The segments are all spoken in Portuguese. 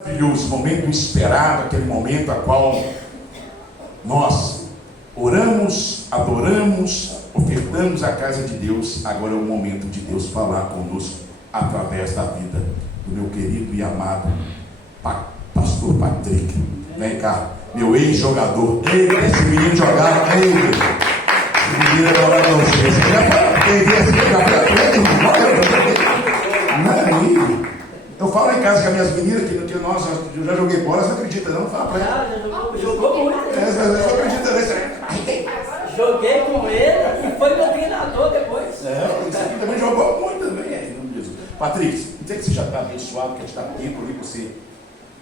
Maravilhoso, momento esperado, aquele momento a qual nós oramos, adoramos, ofertamos a casa de Deus. Agora é o momento de Deus falar conosco através da vida do meu querido e amado pastor Patrick. Vem cá, meu ex-jogador. Esse menino jogava, esse menino era lá no eu falo em casa com as minhas meninas que nossa, eu já joguei bola, você não acredita não? Fala pra ela. Jogou muito. Você não acredita nisso. Joguei com ele e foi meu treinador depois. Você também jogou muito também, em nome de Jesus. Patrícia, não sei que você já está abençoado, que a gente está tempo ali para você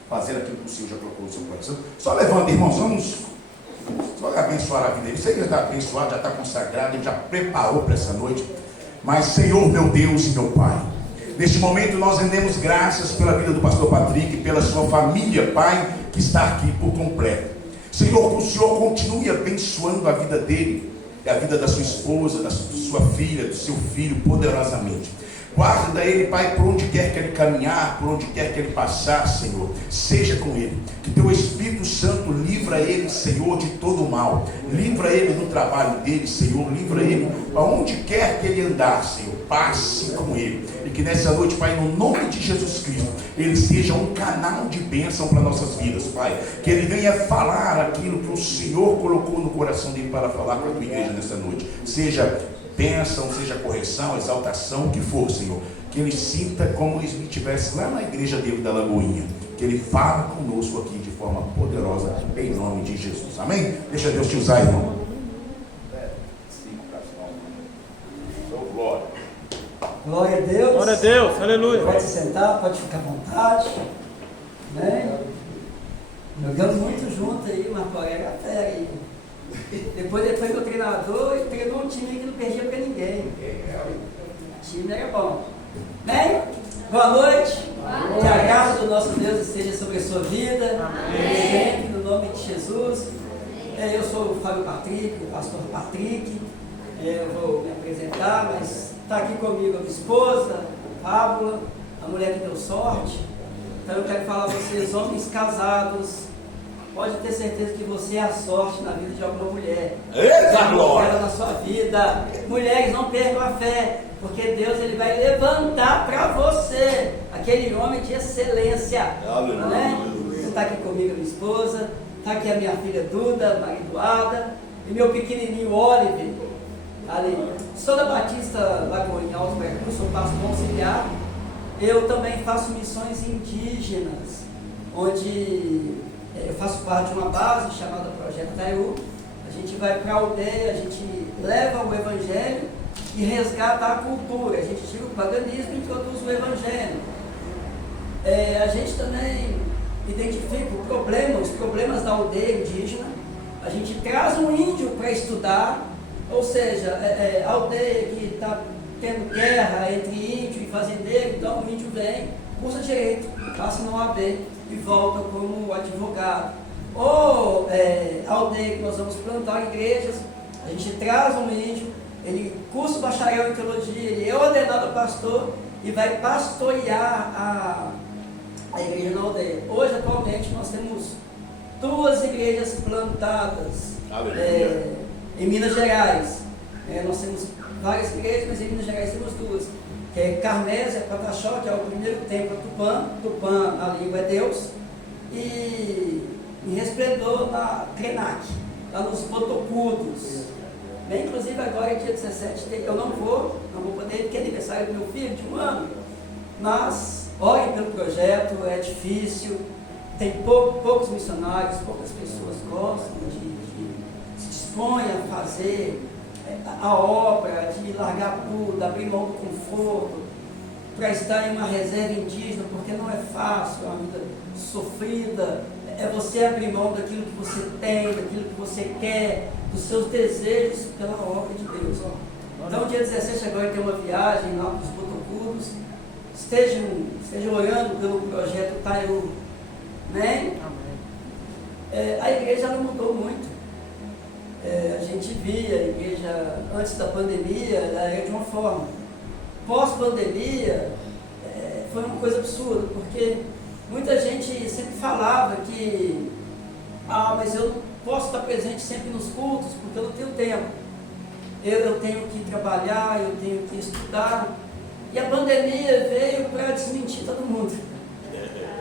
fazer aquilo que o Senhor já colocou no seu coração. Só levanta, irmãos, vamos só abençoar a vida dele. Você que já está abençoado, já está consagrado, ele já preparou para essa noite. Mas, Senhor, meu Deus e meu Pai, neste momento nós rendemos graças pela vida do pastor Patrick, pela sua família, Pai, que está aqui por completo. Senhor, que o Senhor continue abençoando a vida dele, a vida da sua esposa, da sua filha, do seu filho, poderosamente. Guarda ele, Pai, por onde quer que ele caminhar, por onde quer que ele passar, Senhor, seja com ele. Que teu Espírito Santo livra ele, Senhor, de todo o mal. Livra ele no trabalho dele, Senhor. Livra ele aonde quer que ele andar, Senhor. Passe com ele. E que nessa noite, Pai, no nome de Jesus Cristo, ele seja um canal de bênção para nossas vidas, Pai. Que ele venha falar aquilo que o Senhor colocou no coração dele para falar para a tua igreja nessa noite. Seja bênção, seja correção, exaltação, o que for, Senhor. Que ele sinta como se ele estivesse lá na igreja dele da Lagoinha. Que ele fale conosco aqui de forma poderosa, em nome de Jesus. Amém? Deixa Deus te usar, irmão. Glória. Glória a Deus. Glória a Deus, aleluia. Pode se sentar, pode ficar à vontade. Né? Jogamos muito junto aí, Marco Aurélio até aí. Depois ele foi meu treinador e treinou um time que não perdia para ninguém. O time era bom. Bem, boa noite. Que a graça do nosso Deus esteja sobre a sua vida. Sempre no nome de Jesus. Eu sou o Fábio Patrick, o pastor Patrick. Eu vou me apresentar, mas está aqui comigo a minha esposa, a Fábula, a mulher que deu sorte. Então eu quero falar a vocês, homens casados, pode ter certeza que você é a sorte na vida de alguma mulher. Ela na sua vida. Mulheres, não percam a fé, porque Deus ele vai levantar para você aquele homem de excelência. Né? Você está aqui comigo, minha esposa, está aqui a minha filha Duda, Maria Eduarda, e meu pequenininho Oliver. Ali. Sou da Batista Lagoinha, Alto Percurso, sou pastor auxiliar. Eu também faço missões indígenas, onde eu faço parte de uma base chamada Projeto Taiú. A gente vai para a aldeia, a gente leva o Evangelho e resgata a cultura. A gente tira o paganismo e introduz o Evangelho. A gente também identifica os problemas da aldeia indígena. A gente traz um índio para estudar. Ou seja, a aldeia que está tendo guerra entre índio e fazendeiro, então o índio vem, cursa direito, passa no OAB e volta como advogado. Ou a aldeia que nós vamos plantar igrejas, a gente traz um índio, ele cursa bacharel em teologia, ele é ordenado pastor e vai pastorear a igreja na aldeia. Hoje, atualmente, nós temos 2 igrejas plantadas. Em Minas Gerais, nós temos várias igrejas, mas em Minas Gerais temos 2, que é Carmésia, Pataxó, que é o primeiro templo Tupã, na língua é Deus, e em Resplendor, na Krenak, lá nos Botocudos. Inclusive agora, dia 17, eu não vou poder, porque é aniversário do meu filho, de 1 ano, mas orem pelo projeto, é difícil, tem poucos missionários, poucas pessoas gostam dispõe a fazer a obra, de largar tudo, abrir mão do conforto, para estar em uma reserva indígena, porque não é fácil, é uma vida sofrida, é você abrir mão daquilo que você tem, daquilo que você quer, dos seus desejos pela obra de Deus. Então, dia 17 agora tem uma viagem lá para os Botocudos, estejam orando pelo projeto Taiú, né? A igreja não mudou muito. A gente via a igreja antes da pandemia, ela era de uma forma. Pós-pandemia, foi uma coisa absurda, porque Muita gente sempre falava que, mas eu não posso estar presente sempre nos cultos, porque eu não tenho tempo. Eu tenho que trabalhar, eu tenho que estudar. E a pandemia veio para desmentir todo mundo.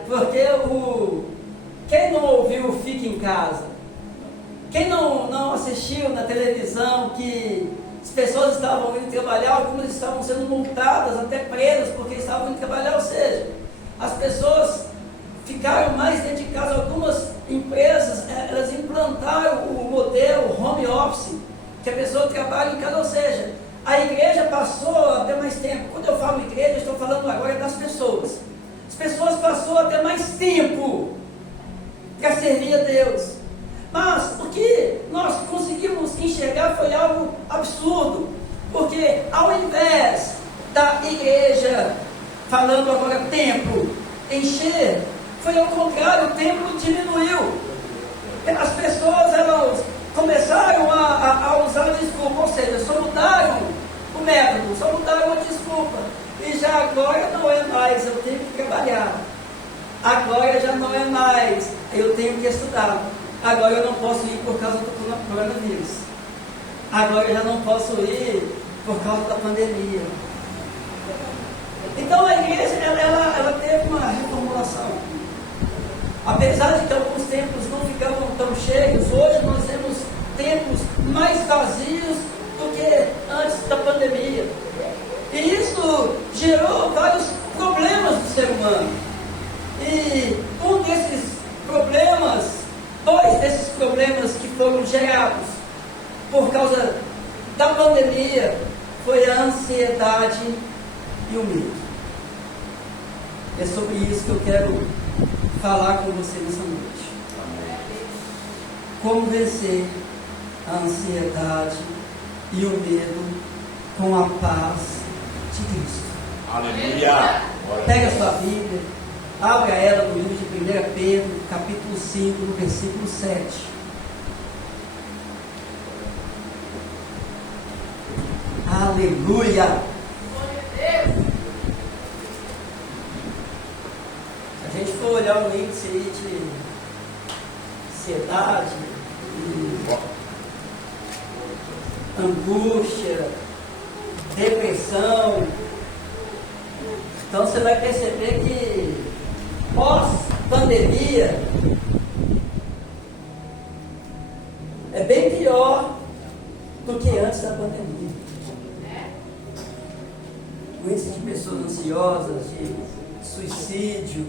Porque quem não ouviu o Fique em Casa? Quem não assistiu na televisão que as pessoas estavam indo trabalhar, algumas estavam sendo multadas, até presas, porque estavam indo trabalhar, ou seja, as pessoas ficaram mais dentro de casa. Algumas empresas, elas implantaram o modelo home office, que a pessoa trabalha em casa, ou seja, a igreja passou até mais tempo. Quando eu falo igreja, eu estou falando agora das pessoas. As pessoas passaram até mais tempo para servir a Deus. Mas o que nós conseguimos enxergar foi algo absurdo, porque ao invés da igreja, falando agora templo, encher, foi ao contrário, o templo diminuiu. As pessoas, elas começaram a usar desculpa, ou seja, só mudaram o método, só mudaram a desculpa. E já agora não é mais, eu tenho que trabalhar. Agora já não é mais, eu tenho que estudar. Agora eu não posso ir por causa do coronavírus. Agora eu já não posso ir por causa da pandemia. Então a igreja, ela teve uma reformulação. Apesar de que alguns templos não ficavam tão cheios, hoje nós temos templos mais vazios do que antes da pandemia. E isso gerou vários problemas do ser humano. E um desses problemas, dois desses problemas que foram gerados por causa da pandemia, foi a ansiedade e o medo. É sobre isso que eu quero falar com você nessa noite. Como vencer a ansiedade e o medo com a paz de Cristo. Aleluia! Pega a sua Bíblia, abra ela no livro de 1 Pedro, capítulo 5, no versículo 7. Aleluia! Se a gente for olhar o índice aí de ansiedade, angústia, depressão, então você vai perceber que pós-pandemia é bem pior do que antes da pandemia. O índice de pessoas ansiosas, de suicídio,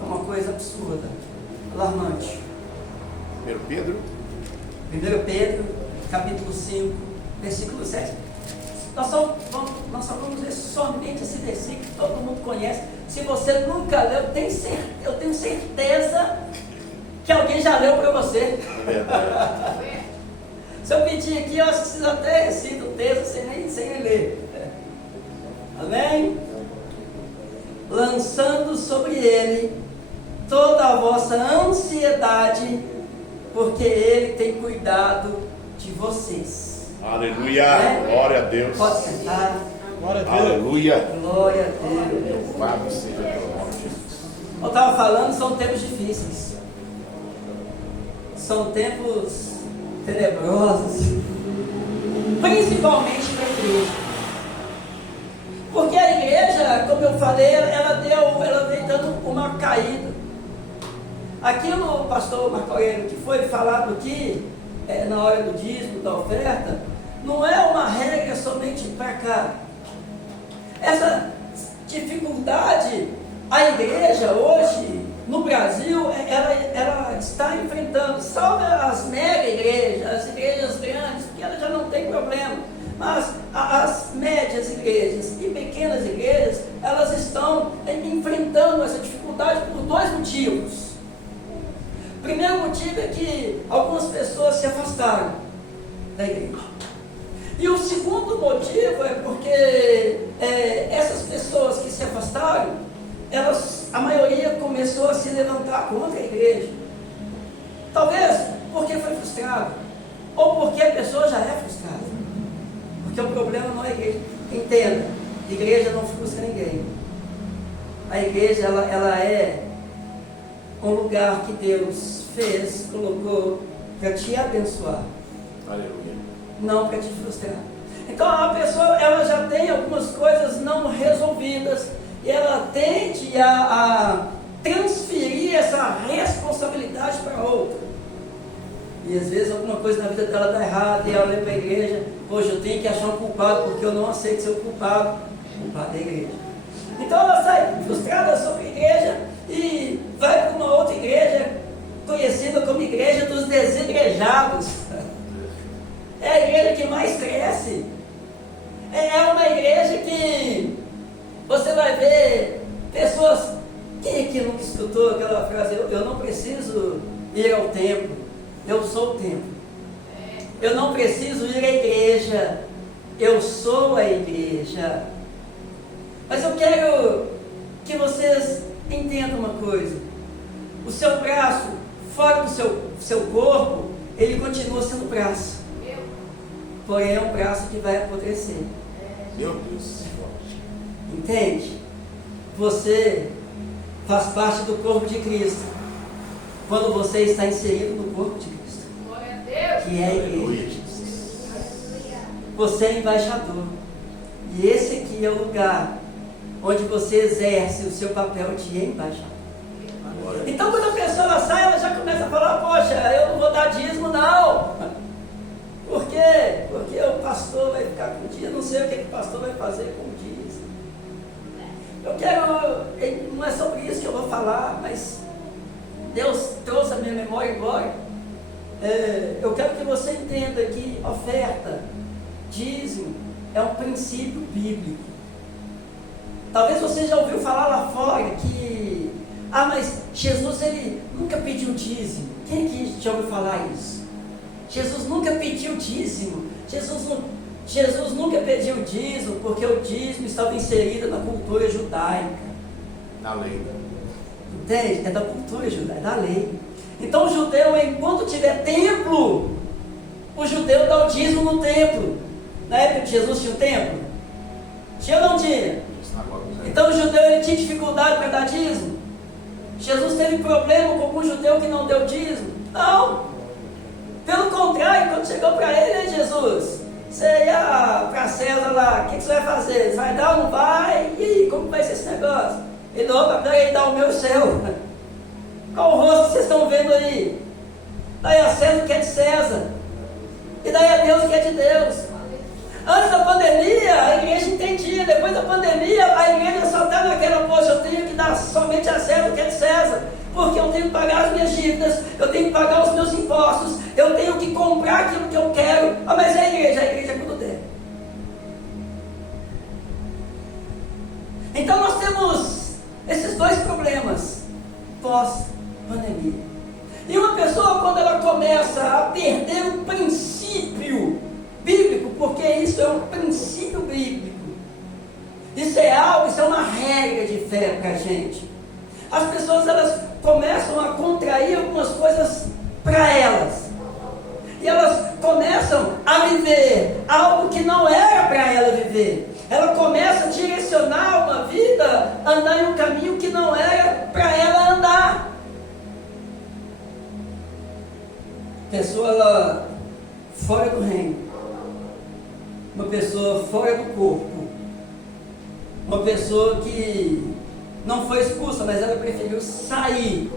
é uma coisa absurda, alarmante. 1 Pedro 1 Pedro, capítulo 5, versículo 7. Nós só vamos ler somente esse versículo que todo mundo conhece. Se você nunca leu, eu tenho certeza que alguém já leu para você. Se eu pedir aqui, eu acho que vocês até recitam o texto sem ler. Amém? Lançando sobre ele toda a vossa ansiedade, porque ele tem cuidado de vocês. Aleluia! Glória a Deus! Pode sentar. Glória a Deus. Aleluia! Glória a Deus. Louvado seja pelo nome de Jesus. Eu estava falando, são tempos difíceis. São tempos tenebrosos. Principalmente para a igreja. Porque a igreja, como eu falei, ela veio dando uma caída. Aquilo, pastor Marco Aurélio, que foi falado aqui, na hora do dízimo, da oferta, não é uma regra somente para cá. Essa dificuldade, a igreja hoje, no Brasil, ela está enfrentando, salve as mega igrejas, as igrejas grandes, porque ela já não tem problema, mas as médias igrejas e pequenas igrejas, elas estão enfrentando essa dificuldade por dois motivos. O primeiro motivo é que algumas pessoas se afastaram da igreja. E o segundo motivo é porque essas pessoas que se afastaram, a maioria começou a se levantar contra a igreja. Talvez porque foi frustrado, ou porque a pessoa já é frustrada. Porque o problema não é a igreja. Entenda, a igreja não frustra ninguém. A igreja, ela é um lugar que Deus fez, colocou para te abençoar. Aleluia. Não para te frustrar. Então a pessoa, ela já tem algumas coisas não resolvidas e ela tende a transferir essa responsabilidade para outra. E às vezes alguma coisa na vida dela está errada e ela lê para a igreja: poxa, eu tenho que achar um culpado porque eu não aceito ser o culpado. O culpado é a igreja. Então ela sai frustrada sobre a igreja e vai para uma outra igreja, conhecida como igreja dos desigrejados. É a igreja que mais cresce. É uma igreja que você vai ver pessoas. Quem aqui nunca escutou aquela frase: eu não preciso ir ao templo, eu sou o templo. Eu não preciso ir à igreja, eu sou a igreja. Mas eu quero que vocês entendam uma coisa: o seu braço, fora do seu corpo, ele continua sendo braço. Porém é um braço que vai apodrecer. Meu Deus. Entende? Você faz parte do corpo de Cristo quando você está inserido no corpo de Cristo, que é a igreja. Você é embaixador. E esse aqui é o lugar onde você exerce o seu papel de embaixador. Então quando a pessoa sai, ela já começa a falar: poxa, eu não vou dar dízimo não. Por quê? Porque o pastor vai ficar com o dízimo. Eu não sei o que o pastor vai fazer com o dízimo. Eu quero, não é sobre isso que eu vou falar, mas Deus trouxe a minha memória agora. Eu quero que você entenda que oferta, dízimo, é um princípio bíblico. Talvez você já ouviu falar lá fora que, mas Jesus, ele nunca pediu dízimo. Quem aqui já ouviu falar isso? Jesus nunca pediu dízimo. Jesus nunca pediu dízimo, porque o dízimo estava inserido na cultura judaica. Na lei. Entende? É da cultura judaica, da lei. Então o judeu, enquanto tiver templo, o judeu dá o dízimo no templo. Na época de Jesus tinha um templo? Tinha ou não tinha? Então o judeu, ele tinha dificuldade para dar dízimo? Jesus teve problema com algum judeu que não deu dízimo? Não. Pelo contrário, quando chegou para ele: Jesus, você ia para César lá, o que você vai fazer? Você vai dar ou não vai? E aí, como vai ser esse negócio? Ele: opa, pega aí, dá o meu céu. Qual o rosto que vocês estão vendo aí? Daí a César que é de César, e daí a Deus que é de Deus. Antes da pandemia, a igreja entendia. Depois da pandemia, a igreja só está naquela: poxa, eu tenho que dar somente a César o que é de César, porque eu tenho que pagar as minhas dívidas, eu tenho que pagar os meus impostos, eu tenho que comprar aquilo que eu quero. Mas é a igreja é quando der. Então nós temos esses dois problemas pós-pandemia. E uma pessoa, quando ela começa a perder o princípio bíblico, porque isso é um princípio bíblico, isso é uma regra de fé para a gente. As pessoas, elas começam a contrair algumas coisas para elas, e elas começam a viver algo que não era para ela viver. Ela começa a direcionar uma vida, andar em um caminho que não era para ela andar. Pessoa, ela fora do reino, uma pessoa fora do corpo, uma pessoa que não foi expulsa, mas ela preferiu sair,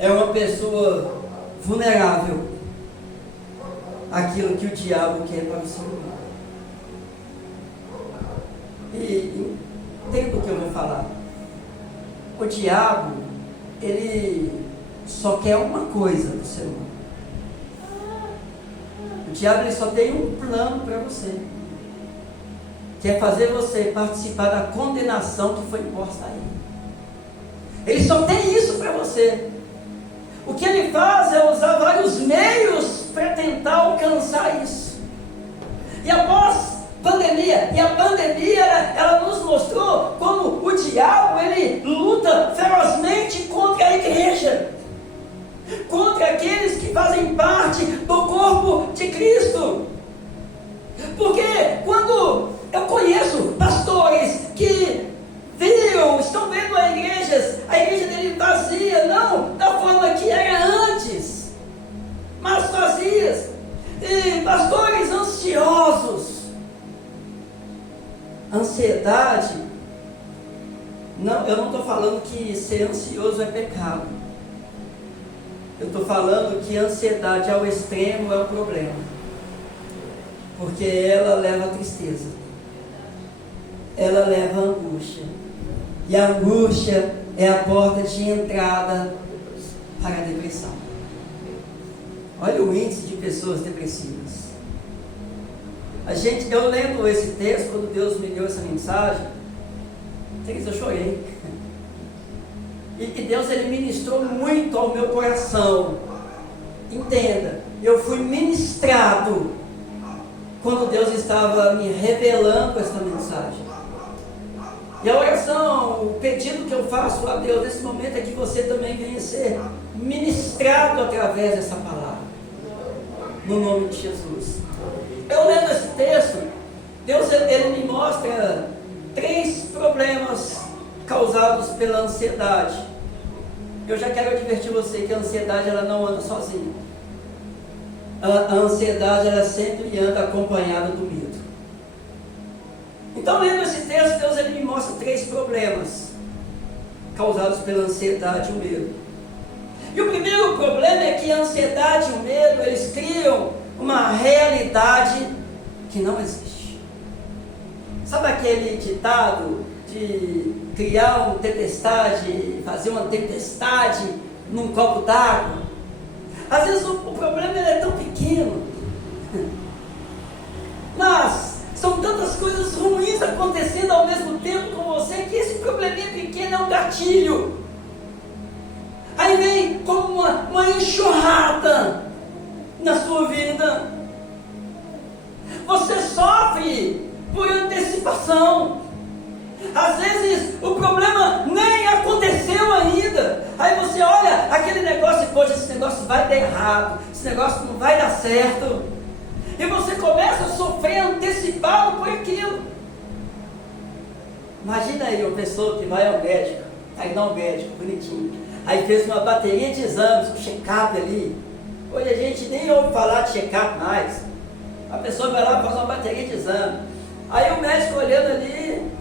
é uma pessoa vulnerável àquilo que o diabo quer para o seu lugar. E entenda o que eu vou falar. O diabo, ele só quer uma coisa do ser humano. O diabo, ele só tem um plano para você, que é fazer você participar da condenação que foi imposta a ele. Ele só tem isso para você. O que ele faz é usar vários meios para tentar alcançar isso. E após pandemia, e a pandemia ela nos mostrou como o diabo, ele luta ferozmente contra a igreja, contra aqueles que fazem parte do corpo de Cristo. Porque quando eu conheço pastores que viram viram, estão vendo a igreja dele vazia, não da forma que era antes, mas vazias, e pastores ansiosos. Ansiedade, não, eu não estou falando que ser ansioso é pecado. Eu estou falando que a ansiedade ao extremo é um problema, porque ela leva a tristeza, ela leva a angústia, e a angústia é a porta de entrada para a depressão. Olha o índice de pessoas depressivas. Eu lendo esse texto, quando Deus me deu essa mensagem, eu chorei. E Deus, Ele ministrou muito ao meu coração. Entenda, eu fui ministrado quando Deus estava me revelando essa mensagem. E a oração, o pedido que eu faço a Deus nesse momento é que você também venha ser ministrado através dessa palavra, no nome de Jesus. Eu lendo esse texto, Deus, Ele me mostra 3 problemas causados pela ansiedade. Eu já quero advertir você que a ansiedade, ela não anda sozinha. A ansiedade, ela sempre anda acompanhada do medo. Então, lendo esse texto, Deus, Ele me mostra 3 problemas causados pela ansiedade e o medo. E o primeiro problema é que a ansiedade e o medo, eles criam uma realidade que não existe. Sabe aquele ditado de criar uma tempestade, fazer uma tempestade num copo d'água? Às vezes o problema é tão pequeno, mas são tantas coisas ruins acontecendo ao mesmo tempo com você, que esse probleminha pequeno é um gatilho. Aí vem como uma enxurrada na sua vida. Você sofre por antecipação. Às vezes o problema nem aconteceu ainda. Aí você olha aquele negócio e, poxa, esse negócio vai dar errado, esse negócio não vai dar certo. E você começa a sofrer antecipado por aquilo. Imagina aí uma pessoa que vai ao médico, aí não, médico, bonitinho, aí fez uma bateria de exames, um check-up ali. Hoje a gente nem ouve falar de check-up mais. A pessoa vai lá e faz uma bateria de exame. Aí o médico olhando ali,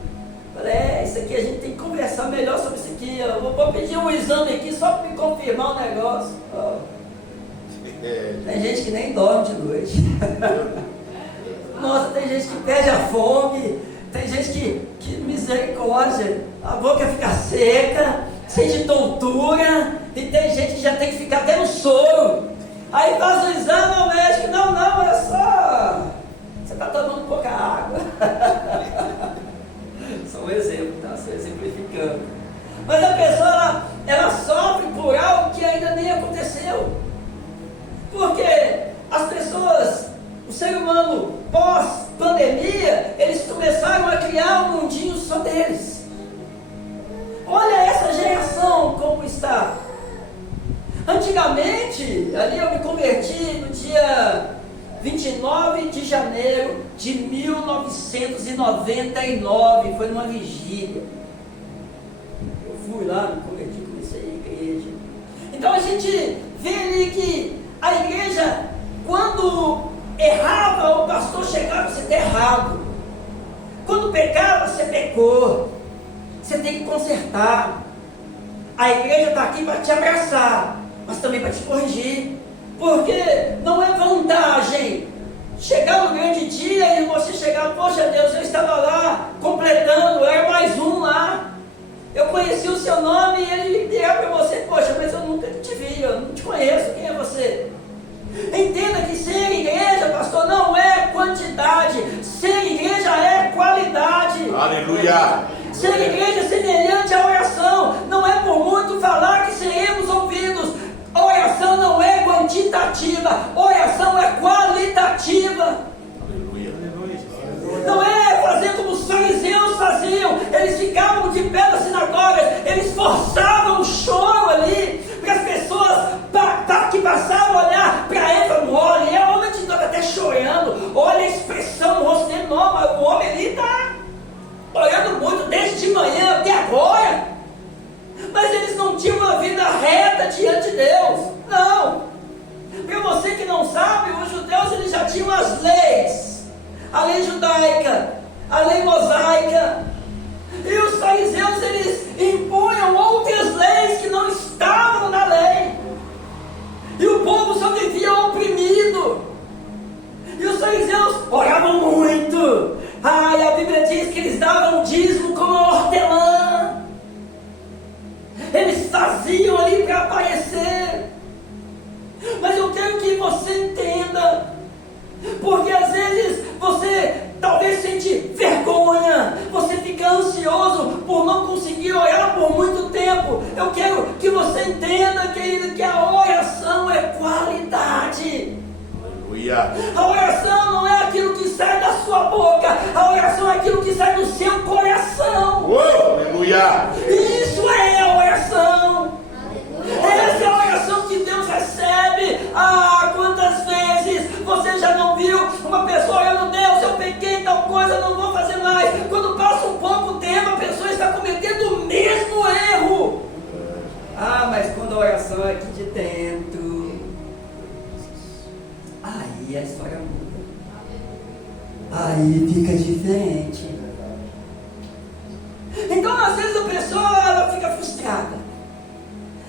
fala, isso aqui a gente tem que conversar melhor sobre isso aqui. Eu vou pedir um exame aqui só para me confirmar o negócio. Tem gente que nem dorme de noite. Nossa, tem gente que perde a fome, tem gente que misericórdia, a boca fica seca, sente tontura, e tem gente que já tem que ficar até no soro. Aí faz o exame ao médico, não, olha só, você está tomando pouca água. Só um exemplo, tá? Só exemplificando. Mas a pessoa, ela sofre por algo que ainda nem aconteceu. Porque as pessoas, o ser humano pós-pandemia, eles começaram a criar um mundinho só deles. Olha essa geração como está. Antigamente, ali eu me converti no dia 29 de janeiro de 1999, foi numa vigília. Eu fui lá, me converti, comecei a igreja. Então a gente vê ali que a igreja, quando errava, o pastor chegava, você está errado. Quando pecava, você pecou. Você tem que consertar. A igreja está aqui para te abraçar, mas também para te corrigir. Porque não é vantagem chegar no grande dia e você chegar, poxa Deus, eu estava lá completando, eu era mais um lá. Eu conheci o seu nome e ele ligar para você, poxa, mas eu nunca te vi, eu não te conheço, quem é você? Entenda que ser igreja, pastor, não é quantidade, ser igreja é qualidade. Aleluia! Ser igreja é semelhante à oração, não é por muito falar que seremos ouvidos. Oração não é quantitativa, oração é qualitativa. Aleluia! Não é fazer como os fariseus faziam, eles ficavam de pé nas sinagogas, eles forçavam o choro ali, para as pessoas que passavam a olhar para ele e falavam, olha, o homem está até chorando, olha a expressão no rosto dele, não, mas o homem ali está orando muito desde de manhã até agora. tinham as leis, a lei judaica, a lei mosaica, e os fariseus, eles impunham outras leis que não estavam na lei, e o povo só vivia oprimido, e os fariseus oravam muito, e a Bíblia diz que eles davam dízimo como hortelã, eles faziam ali para aparecer. Mas eu quero que você entenda, porque às vezes você talvez sente vergonha, você fica ansioso por não conseguir orar por muito tempo. Eu quero que você entenda, querido, que a oração é qualidade. Aleluia. A oração não é aquilo que sai da sua boca, a oração é aquilo que sai do seu coração. Aleluia. Isso é a oração. Essa é a oração que Deus recebe. Quantas vezes você já não viu uma pessoa orando: Deus, eu pequei tal coisa, não vou fazer mais. Quando passa um pouco tempo, a pessoa está cometendo o mesmo erro. Mas quando a oração é aqui de dentro, aí a história muda. Aí fica diferente. Então, às vezes a pessoa, ela fica frustrada.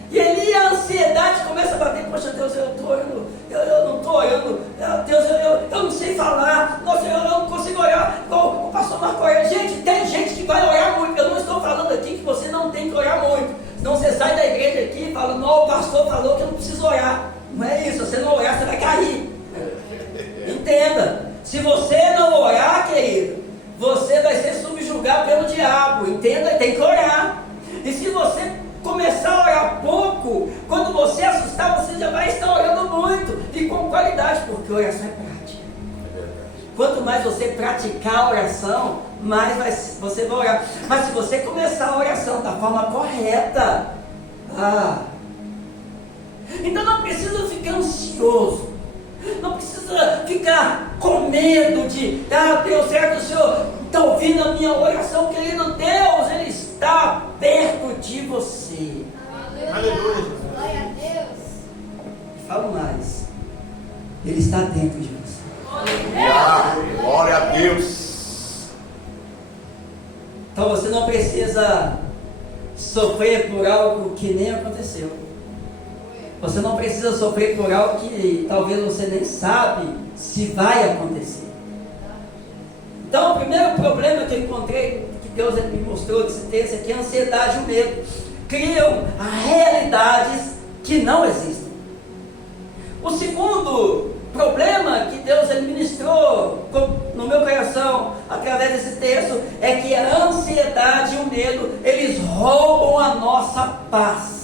E ali a ansiedade começa a bater: poxa, Deus, eu estou orando, eu não estou orando, Deus, eu não sei falar, nossa, eu não consigo orar igual o pastor Marco ora. Gente, tem gente que vai orar muito. Eu não estou falando aqui que você não tem que orar muito. Senão você sai da igreja aqui e fala: não, o pastor falou que eu não preciso orar. Não é isso, se você não orar, você vai cair. Entenda, se você não orar, querido, você vai ser subjugado pelo diabo. Entenda, tem que orar. E se você começar a orar pouco, quando você assustar, você já vai estar orando muito e com qualidade, porque oração é prática. Quanto mais você praticar a oração, mais você vai orar. Mas se você começar a oração da forma correta, então não precisa ficar ansioso, não precisa ficar com medo de: Deus, será que o Senhor está ouvindo a minha oração? Querido, Deus, Ele está perto de você. Aleluia. Glória a Deus. E falo mais, Ele está dentro de você. Glória a Deus. Então você não precisa sofrer por algo que nem aconteceu. Você não precisa sofrer por algo que talvez você nem sabe se vai acontecer. Então, o primeiro problema que eu encontrei, que Deus me mostrou desse texto, é que a ansiedade e o medo criam realidades que não existem. O segundo problema que Deus administrou no meu coração através desse texto é que a ansiedade e o medo, eles roubam a nossa paz.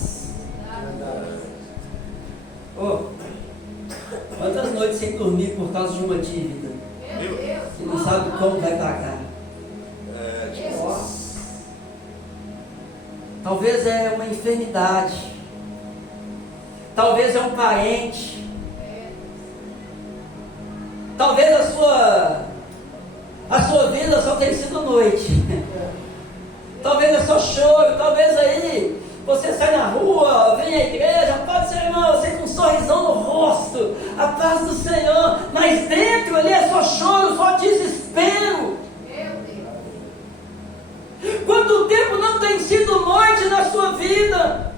Quantas noites sem dormir por causa de uma dívida que não sabe como vai pagar? Talvez é uma enfermidade, talvez é um parente, talvez a sua vida só tenha sido noite, talvez é só choro, talvez aí você sai na rua, vem à igreja, pode ser, irmão, você com um sorrisão no rosto, a paz do Senhor, mas dentro ali é só choro, só desespero. Quanto tempo não tem sido noite na sua vida?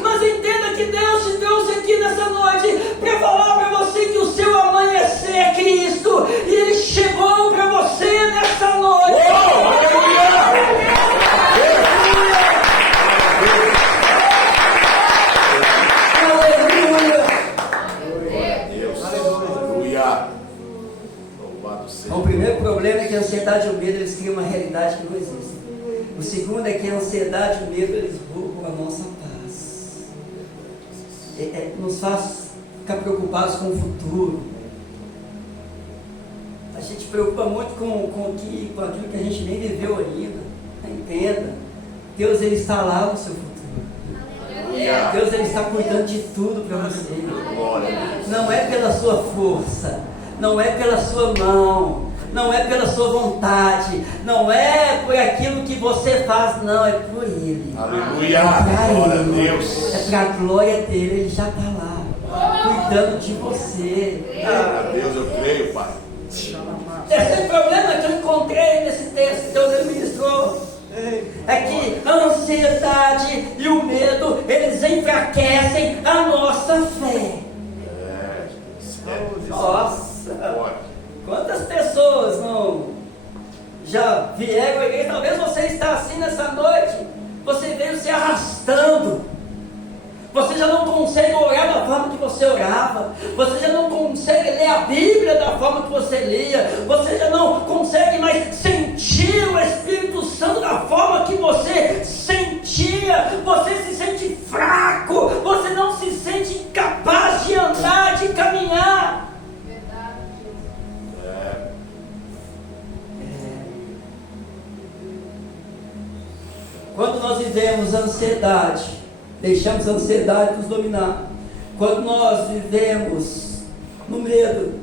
Mas entenda que Deus te trouxe aqui nessa noite para falar para você que o seu amanhecer é Cristo, e Ele chegou para você nessa noite. Então, o primeiro problema é que a ansiedade e o medo, eles criam uma realidade que não existe. O segundo é que a ansiedade e o medo, eles roubam a nossa paz. Nos faz ficar preocupados com o futuro. A gente preocupa muito com aquilo que a gente nem viveu ainda. Entenda, Deus, Ele está lá no seu futuro. Deus, Ele está cuidando de tudo para você. Não é pela sua força, não é pela sua mão, não é pela sua vontade, não é por aquilo que você faz, não, é por Ele. Aleluia, é para glória Ele, a Deus. é para a glória dele, Ele já está lá, cuidando de você. Glória a Deus, eu creio, Pai. Esse problema que eu encontrei nesse texto que Deus me ministrou é que a ansiedade e o medo, eles enfraquecem a nossa fé. Nossa! Quantas pessoas não já vieram à igreja? Talvez você está assim nessa noite, você veio se arrastando. Você já não consegue orar da forma que você orava. Você já não consegue ler a Bíblia da forma que você lia. Você já não consegue mais sentir o Espírito Santo da forma que você sentia. Você se sente fraco. Você não se sente incapaz de andar, de caminhar. Quando nós vivemos ansiedade, deixamos a ansiedade nos dominar. Quando nós vivemos no medo,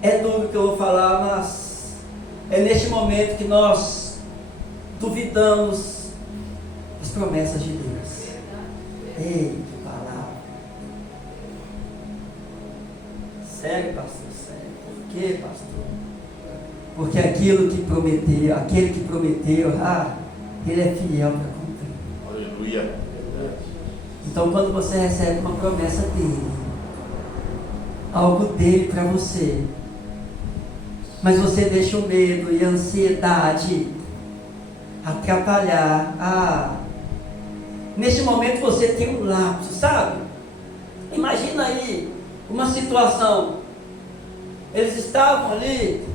é duro que eu vou falar, mas é neste momento que nós duvidamos das promessas de Deus. Ei, que palavra! Sério, pastor? Sério? Por quê, pastor? Porque aquele que prometeu, ele é fiel para cumprir. Aleluia. Então, quando você recebe uma promessa dele, algo dele para você, mas você deixa o medo e a ansiedade atrapalhar, neste momento você tem um lapso, sabe? Imagina aí uma situação, eles estavam ali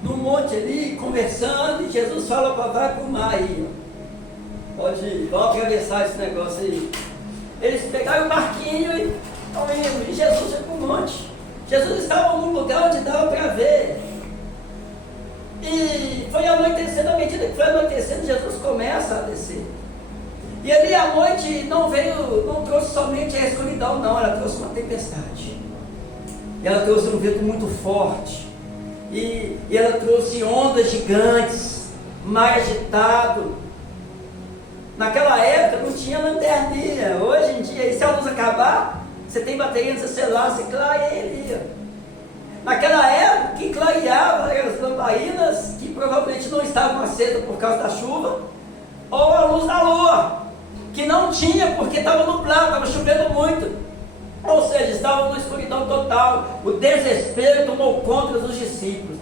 no monte ali, conversando, e Jesus fala para vai para o mar aí, ó. Pode ir, vamos atravessar esse negócio aí. Eles pegaram o barquinho e estão indo, e Jesus foi para o monte. Jesus estava num lugar onde dava para ver. E foi anoitecendo, à medida que foi anoitecendo, Jesus começa a descer. E ali a noite não trouxe somente a escuridão, não, ela trouxe uma tempestade. E ela trouxe um vento muito forte. E ela trouxe ondas gigantes, mar agitado. Naquela época não tinha lanterninha. Hoje em dia, se a luz acabar, você tem bateria no seu celular, você clareia. Naquela época, quem clareava eram as lamparinas, que provavelmente não estavam acesas por causa da chuva, ou a luz da lua, que não tinha porque estava nublado, estava chovendo muito. Ou seja, estavam numa escuridão total. O desespero tomou conta dos discípulos.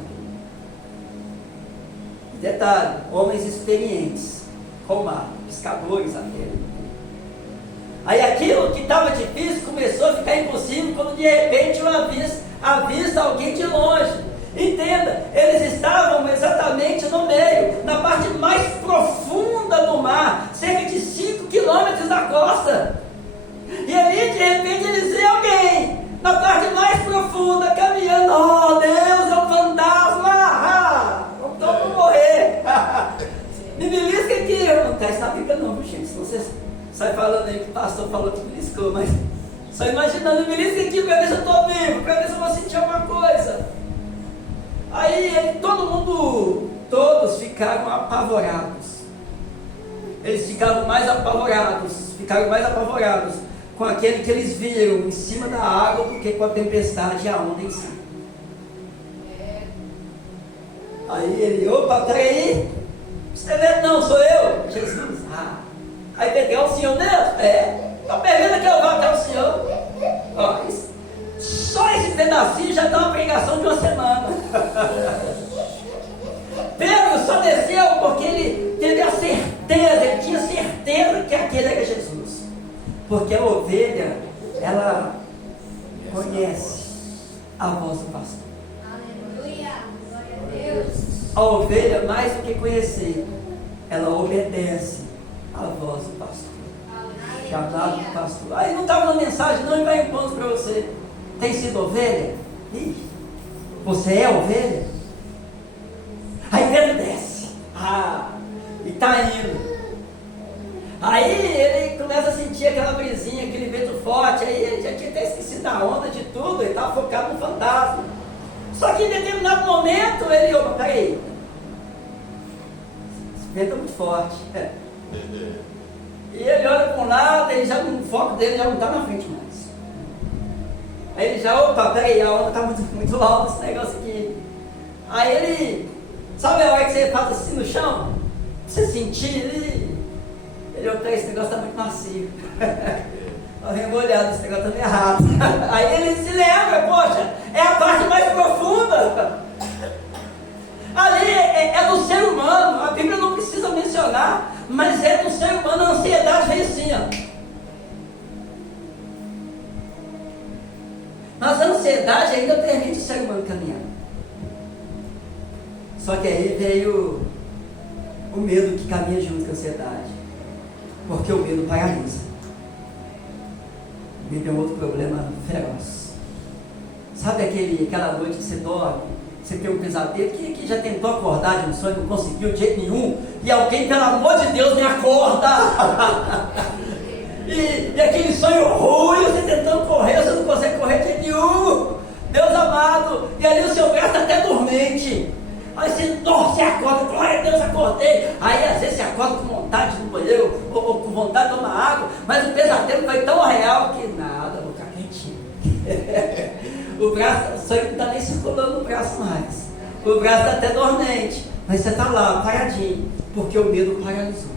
Detalhe, homens experientes, romanos, pescadores aquele. Aí aquilo que estava difícil começou a ficar impossível quando de repente avista alguém de longe. Entenda, eles estavam exatamente no meio, na parte mais profunda do mar, cerca de 5 quilômetros da costa. E ali de repente eles veem alguém na parte mais profunda caminhando. Oh Deus, é um fantasma! Vamos morrer! Me belisca aqui! Não está isso na Bíblia não, gente. Senão você sai falando aí que o pastor falou que beliscou, mas só imaginando, me belisca aqui para ver se eu estou vivo, para ver se eu vou sentir alguma coisa. Aí todos ficaram apavorados. Eles ficaram mais apavorados com aquele que eles viram em cima da água do que com a tempestade e a onda em si. Aí ele, opa, peraí, você vê, não, sou eu, Jesus. Aí peguei o Senhor Deus? Estou perdendo que eu vou até o Senhor. Ó, só esse pedacinho já dá uma pregação de uma semana. Pedro só desceu porque ele teve a certeza, ele tinha certeza que aquele era Jesus. Porque a ovelha, ela conhece a voz do pastor. Aleluia, glória a Deus. A ovelha, mais do que conhecer, ela obedece a voz do pastor. Chamado do pastor. Aí não estava na mensagem, não, e vai um ponto para você. Tem sido ovelha? Ih, você é ovelha? Aí Pedro desce. E está indo. Aí ele começa a sentir aquela brisinha, aquele vento forte. Aí ele já tinha até esquecido da onda de tudo. Ele estava focado no fantasma. Só que em determinado momento ele, opa, peraí. Esse vento é muito forte. E ele olha para um lado, o foco dele já não está na frente mais. Aí ele já, opa, peraí, a onda está muito alta esse negócio aqui. Aí ele, sabe a hora que você faz assim no chão? Você sentir ali? Ele olha, esse negócio está muito macio. Eu remolhado, esse negócio está meio errado. Aí ele se lembra, poxa, é a parte mais profunda. Ali é do ser humano, a Bíblia não precisa mencionar, mas é do ser humano, a ansiedade vem assim, ó. Mas a ansiedade ainda permite o ser humano caminhar. Só que aí veio o medo que caminha junto com a ansiedade. Porque o medo paralisa. O medo é um outro problema feroz. Sabe aquela noite que você dorme, você tem um pesadelo, que já tentou acordar de um sonho, não conseguiu de jeito nenhum, e alguém, pelo amor de Deus, me acorda! E aquele sonho ruim, você tentando correr, você não consegue correr de jeito nenhum. Deus amado, e ali o seu braço está até dormente. Aí você torce e acorda, glória a Deus, acordei. Aí às vezes você acorda com vontade de ir no banheiro, ou com vontade de tomar água, mas o pesadelo foi tão real que nada, vou ficar quietinho. O braço, o sangue não está nem circulando no braço mais. O braço está até dormente, mas você está lá, paradinho, porque o medo paralisou.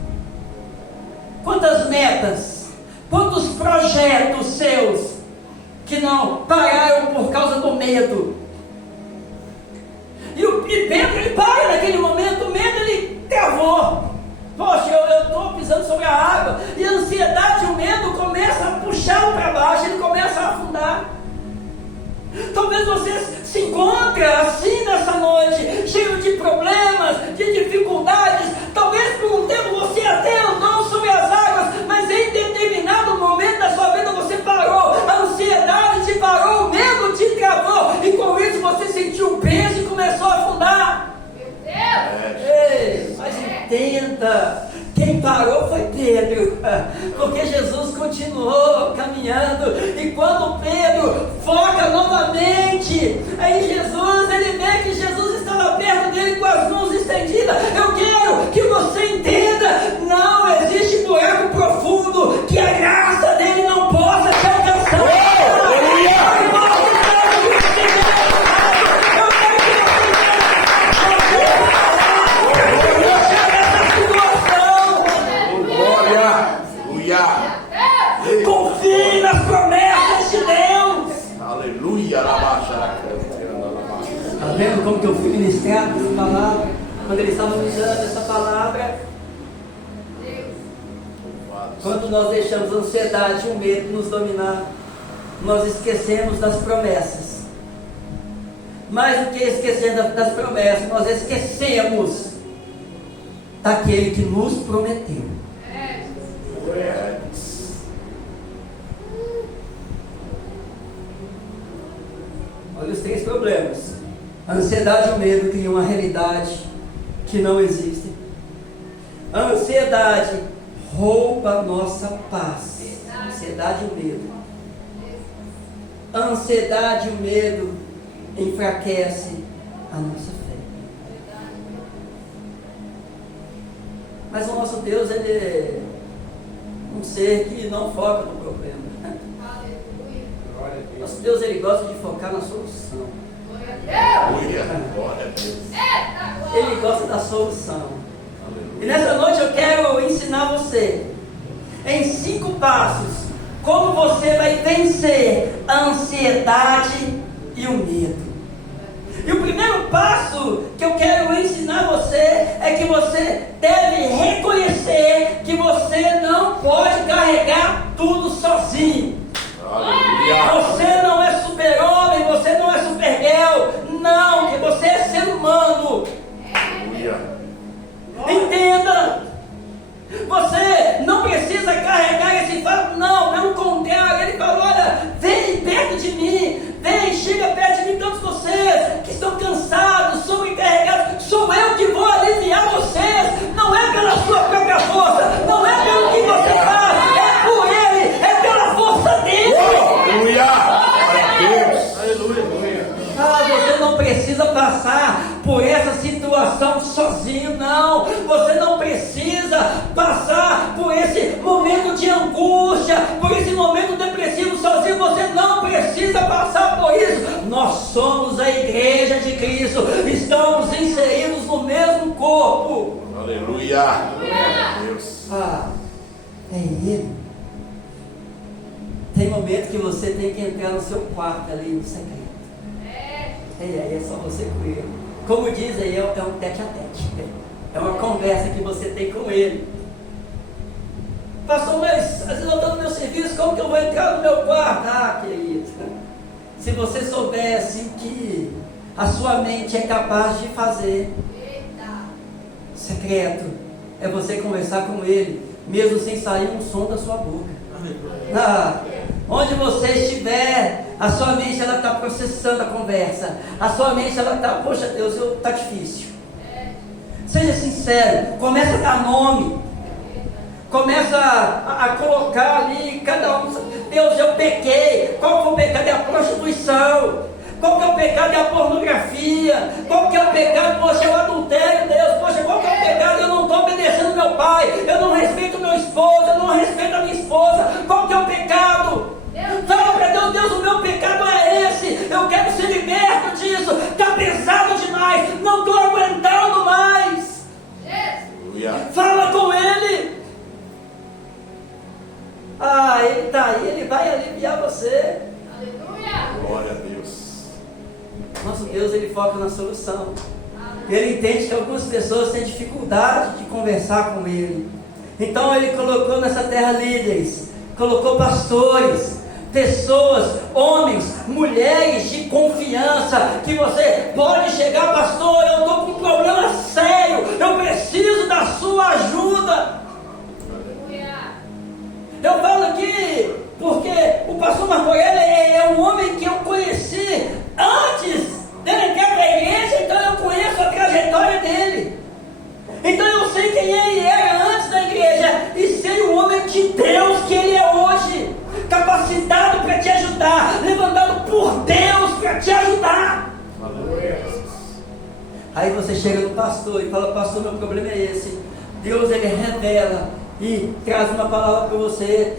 Quantas metas, quantos projetos seus que não pararam por causa do medo? E Pedro, ele para naquele momento, o medo ele travou. Poxa, eu estou pisando sobre a água, e a ansiedade e o medo começam a puxá-lo para baixo, ele começa a afundar. Talvez você se encontre assim nessa noite, cheio de problemas, de dificuldades. Talvez por um tempo você até andou sobre as águas, mas em determinado momento da sua vida você parou, a ansiedade te parou, o medo te travou, e com isso você sentiu o peso e começou a afundar. Meu Deus! Ei, mas entenda, quem parou foi Pedro, porque Jesus continuou caminhando, e quando Pedro foca novamente em Jesus, ele vê que Jesus estava perto dele com as mãos estendidas. Eu quero que você entenda, não existe buraco profundo que a graça dele não possa te alcançar. Confie nas promessas de Deus. Aleluia. Está vendo como que eu fui ministrado essa palavra? Quando ele estava me dando essa palavra, quando nós deixamos a ansiedade e o medo nos dominar, nós esquecemos das promessas. Mais do que esquecer das promessas, nós esquecemos daquele que nos prometeu. Olha os três problemas. A ansiedade e o medo criam uma realidade que não existe. A ansiedade rouba a nossa paz. A ansiedade e o medo. A ansiedade e o medo enfraquecem a nossa fé. Mas o nosso Deus, ele é um ser que não foca no problema. Nosso Deus, ele gosta de focar na solução. Ele gosta da solução. E nessa noite eu quero ensinar você em 5 passos como você vai vencer a ansiedade e o medo. E o primeiro passo que eu quero ensinar você é que você deve reconhecer que você não pode carregar tudo sozinho. Você não é super-homem, você não é super-girl, não, que você é ser humano. Entenda, você não precisa carregar esse fato, não, pelo contrário, ele falou, olha, vem perto de mim, vem, chega perto de mim, todos vocês que estão cansados, sobrecarregados, sou eu que vou aliviar vocês, não é somos a igreja de Cristo, estamos inseridos no mesmo corpo. Aleluia. Deus. É Ele. Tem momento que você tem que entrar no seu quarto ali, no secreto. E aí é só você com Ele. Como diz aí, é um tete-a-tete. É uma conversa que você tem com Ele. Pastor, mas às vezes eu estou no meu serviço, como que eu vou entrar no meu quarto? Querido, se você soubesse o que a sua mente é capaz de fazer. Secreto é você conversar com Ele, mesmo sem sair um som da sua boca. Onde você estiver, a sua mente ela está processando a conversa. A sua mente ela está, poxa Deus, está difícil. Seja sincero, começa a dar nome. Começa a colocar ali, cada um, Deus, eu pequei. Qual que é o pecado? É a prostituição. Qual que é o pecado? É a pornografia. Qual que é o pecado? Poxa, é o adultério, Deus. Poxa, qual que é o pecado? Eu não estou obedecendo meu pai. Eu não respeito meu esposo. Eu não respeito a minha esposa. Qual que é o pecado? Fala para Deus, Deus, o meu pecado é esse. Eu quero ser liberto disso. Está pesado demais. Não estou aguentando mais. Fala com Ele. Ele está aí, Ele vai aliviar você. Aleluia. Glória a Deus. Nosso Deus, Ele foca na solução. Ele entende que algumas pessoas têm dificuldade de conversar com Ele. Então Ele colocou nessa terra líderes, colocou pastores, pessoas, homens, mulheres de confiança, que você pode chegar, pastor, eu estou com um problema sério, eu preciso da sua ajuda. Eu falo aqui porque o pastor Marco Aurélio é um homem que eu conheci antes dele entrar para a igreja, então eu conheço a trajetória dele. Então eu sei quem ele era antes da igreja e sei o homem de Deus que ele é hoje, capacitado para te ajudar, levantado por Deus para te ajudar. Aí você chega no pastor e fala, pastor, meu problema é esse. Deus, ele revela e traz uma palavra para você.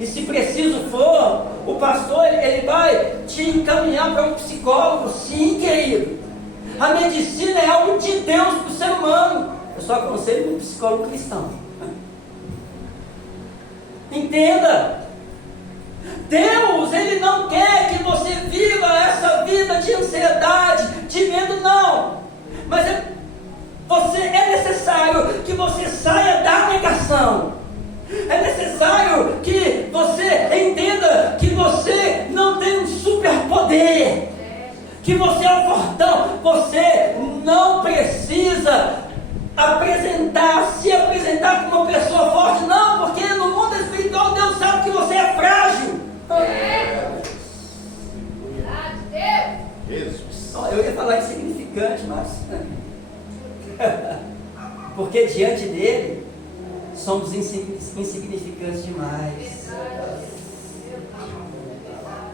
E se preciso for, o pastor ele vai te encaminhar para um psicólogo. Sim, querido. A medicina é algo de Deus para o ser humano. Eu só aconselho um psicólogo cristão. Entenda. Deus, Ele não quer que você viva essa vida de ansiedade, de medo, não. Mas é necessário que você saia da negação. É necessário que você entenda que você não tem um superpoder, que você é um fortão. Você não precisa se apresentar como uma pessoa forte, não, porque no mundo espiritual Deus sabe que você é frágil. Jesus. Eu ia falar insignificante, mas porque diante dele somos insignificantes demais.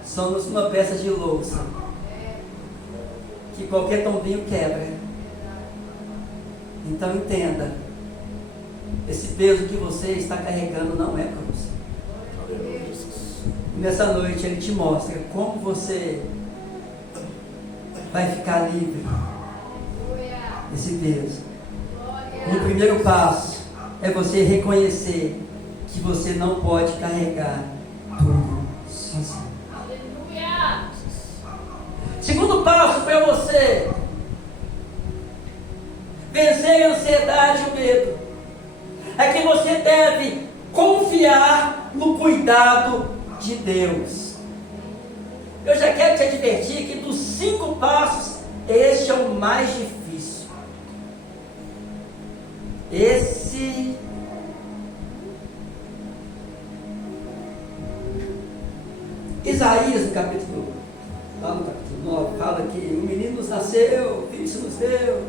Somos uma peça de louça que qualquer tombinho quebra. Então entenda, esse peso que você está carregando não é para você. Nessa noite ele te mostra como você vai ficar livre desse peso. O primeiro passo é você reconhecer que você não pode carregar tudo sozinho. Segundo passo para você vencer a ansiedade e o medo é que você deve confiar no cuidado de Deus. Eu já quero te advertir que dos 5 passos, este é o mais difícil. Isaías, no capítulo 9, fala que o menino nos nasceu, o filho se nos deu,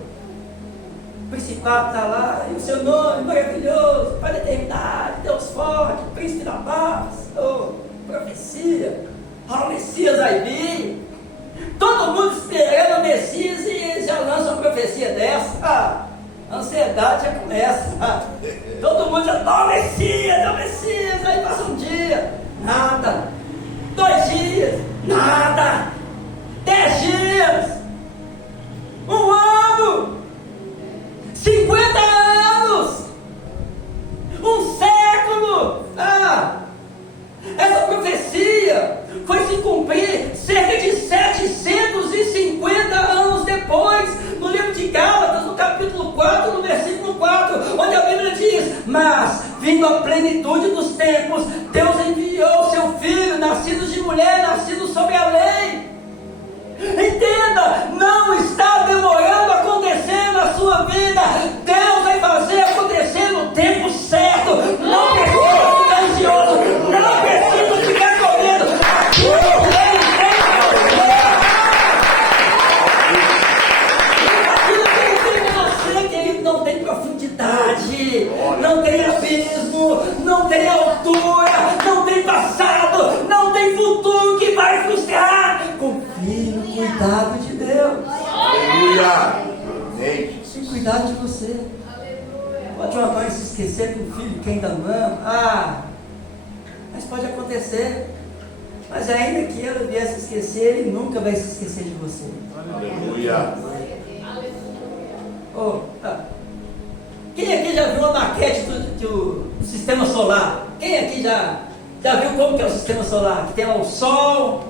o principado está lá, e o seu nome maravilhoso, Pai da eternidade, Deus forte, Príncipe da paz, profecia, o Messias vai vir. Todo mundo esperando o Messias e já lança uma profecia dessa. A ansiedade já começa. Todo mundo já está, o Messias, aí passa um dia, nada. 2 dias, nada. 10 dias, 1 ano, 50 anos, 1 século. Essa profecia foi se cumprir cerca de 750 anos depois, no livro de Gálatas, no capítulo 4, no versículo 4, onde a Bíblia diz: mas, vindo a plenitude dos tempos, Deus enviou seu Filho, nascido de mulher, nascido sob a lei. Entenda, não está demorando a acontecer na sua vida. Deus vai fazer acontecer no tempo certo. Não precisa ficar ansioso, não precisa ficar com medo. Aquilo que Ele tem para você, querido, não tem profundidade, não tem abismo, não tem altura, não tem passado, não tem futuro que vai frustrar. Confie no cuidado de Deus. Aleluia. Sem cuidado de você. Pode uma mãe se esquecer do filho que ainda ama. Mas pode acontecer. Mas ainda que ela vier se esquecer, ele nunca vai se esquecer de você. Aleluia. Quem aqui já viu a maquete do sistema solar? Quem aqui já viu como que é o sistema solar? Que tem lá o Sol,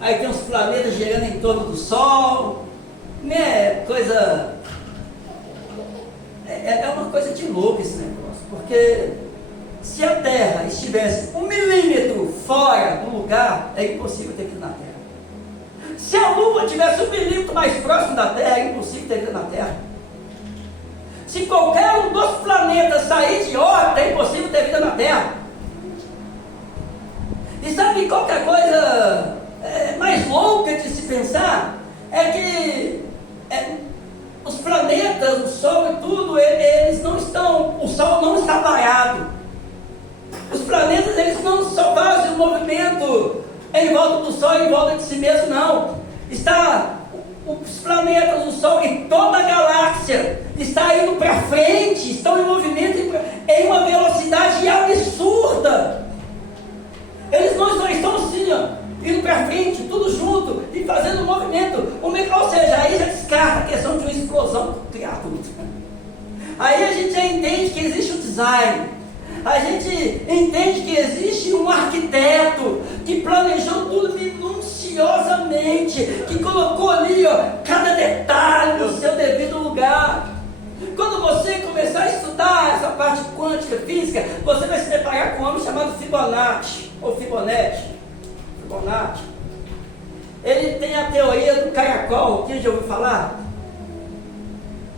aí tem os planetas girando em torno do Sol. Né? Coisa... É uma coisa de louco esse negócio. Porque se a Terra estivesse 1 milímetro fora do lugar, é impossível ter vida na Terra. Se a Lua estivesse 1 milímetro mais próximo da Terra, é impossível ter vida na Terra. Se qualquer um dos planetas sair de órbita, é impossível ter vida na Terra. E sabe qual que é a coisa mais louca de se pensar? É que os planetas, o Sol e tudo, eles não estão, o Sol não está parado. Os planetas, eles não só fazem o movimento em volta do Sol, em volta de si mesmo, não. Os planetas, o Sol e toda a galáxia está indo para frente, estão em movimento em uma velocidade absurda. Eles não estão assim, indo para frente, tudo junto e fazendo movimento. Ou seja, aí já descarta a questão de uma explosão criar tudo. Aí a gente já entende que existe um design. A gente entende que existe um arquiteto que planejou tudo minuciosamente, que colocou ali cada detalhe no seu devido lugar. Quando você começar a estudar essa parte quântica, física, você vai se deparar com um homem chamado Fibonacci, ou Fibonacci. Ele tem a teoria do caracol. Quem já ouviu falar?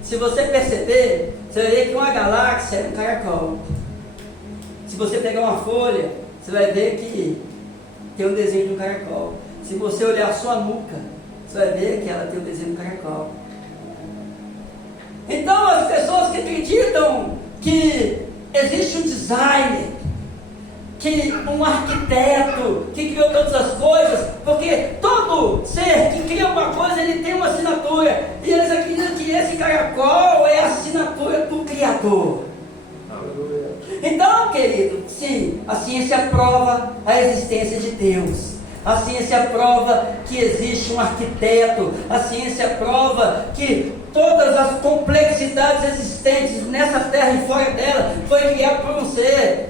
Se você perceber, você vai ver que uma galáxia é um caracol. Se você pegar uma folha, você vai ver que tem um desenho de um caracol. Se você olhar a sua nuca, você vai ver que ela tem um desenho de um caracol. Então as pessoas que acreditam que existe um designer, que um arquiteto que criou todas as coisas, porque todo ser que cria uma coisa, ele tem uma assinatura, e eles acreditam que esse caracol é a assinatura do Criador. Então, querido, sim, a ciência prova a existência de Deus. A ciência prova que existe um arquiteto. A ciência prova que todas as complexidades existentes nessa terra e fora dela foi criado por um ser.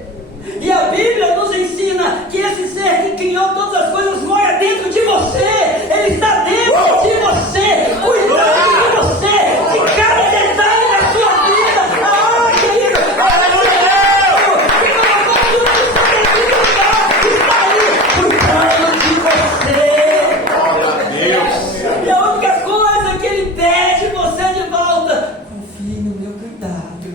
E a Bíblia nos ensina que esse ser que criou todas as coisas mora dentro de você. Ele está dentro de você, cuidando de você, de cada detalhe da sua vida. Querido, e a única coisa que ele pede você de volta: confie no meu cuidado,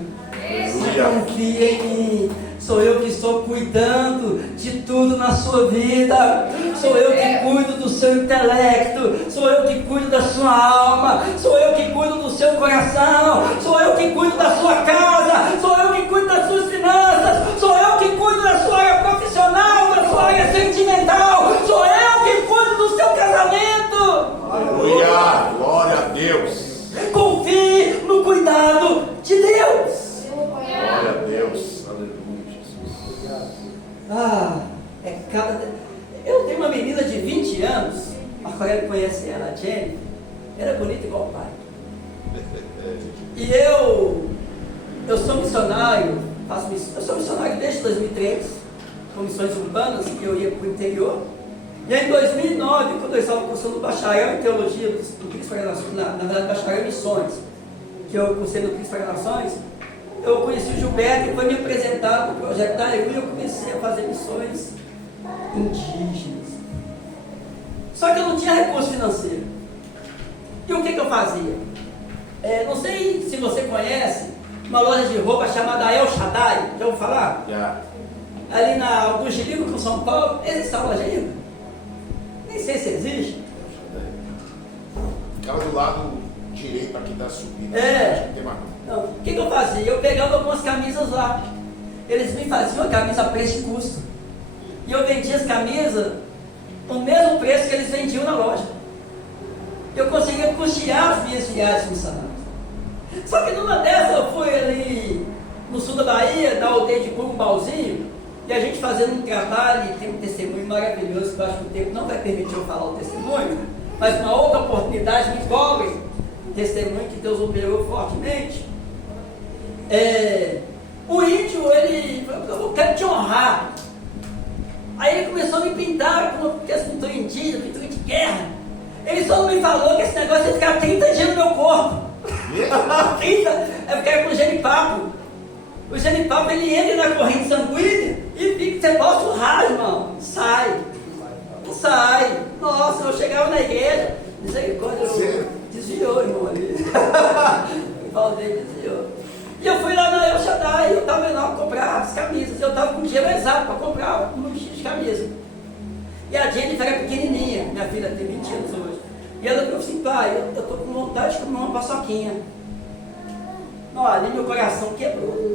confie em mim. Sou eu que estou cuidando de tudo na sua vida. Sou eu que cuido do seu intelecto. Sou eu que cuido da sua alma. Sou eu que cuido do seu coração. Sou eu que cuido da sua casa. Sou eu que cuido das suas finanças. Sou eu que cuido da sua área profissional, da sua área sentimental. Sou eu que cuido do seu casamento. Aleluia, glória a Deus. Confie no cuidado de Deus. Glória a Deus. Eu tenho uma menina de 20 anos, a Coreia conhece ela, a Jenny, era bonita igual o pai. E eu sou missionário, eu sou missionário desde 2003, com missões urbanas, que eu ia para o interior. E aí, em 2009, quando eu estava cursando bacharel em teologia do Cristo para Nações, na verdade, bacharel em missões, que eu cursei no Cristo para Nações, eu conheci o Gilberto e foi me apresentado o projeto da EU e eu comecei a fazer missões indígenas. Só que eu não tinha recurso financeiro. E o que eu fazia? Não sei se você conhece uma loja de roupa chamada El Shaddai, já ouviu falar? Já. Ali na Augusto Livro, com São Paulo, existe essa loja ainda? Nem sei se existe. Ficava do lado direito aqui da subida. É. Tem mais. Não. O que eu fazia? Eu pegava algumas camisas lá. Eles me faziam a camisa a preço de custo. E eu vendia as camisas no mesmo preço que eles vendiam na loja. Eu conseguia custear as minhas viagens missionárias. Só que numa dessas eu fui ali no sul da Bahia, da aldeia de Curumbauzinho, e a gente fazendo um trabalho, e tem um testemunho maravilhoso, que eu acho que o tempo não vai permitir eu falar o testemunho, mas uma outra oportunidade me cobre, testemunho que Deus operou fortemente. O índio, ele falou, eu quero te honrar. Aí ele começou a me pintar com aquelas pinturas indígenas, pintura de guerra. Ele só não me falou que esse negócio ia ficar 30 dias no meu corpo. 30, é porque era com o genipapo. O genipapo, ele entra na corrente sanguínea e fica, você bota o raio, irmão, sai. Nossa, eu chegava na igreja, misericórdia, desviou, irmão, ali. O Valdeir desviou. E eu fui lá na El Shaddai, eu estava lá para comprar as camisas, eu estava com o dinheiro exato para comprar um X de camisa. E a Jennifer era pequenininha, minha filha tem 20 anos hoje. E ela falou assim, pai, eu estou com vontade de comer uma paçoquinha. Olha, ali meu coração quebrou.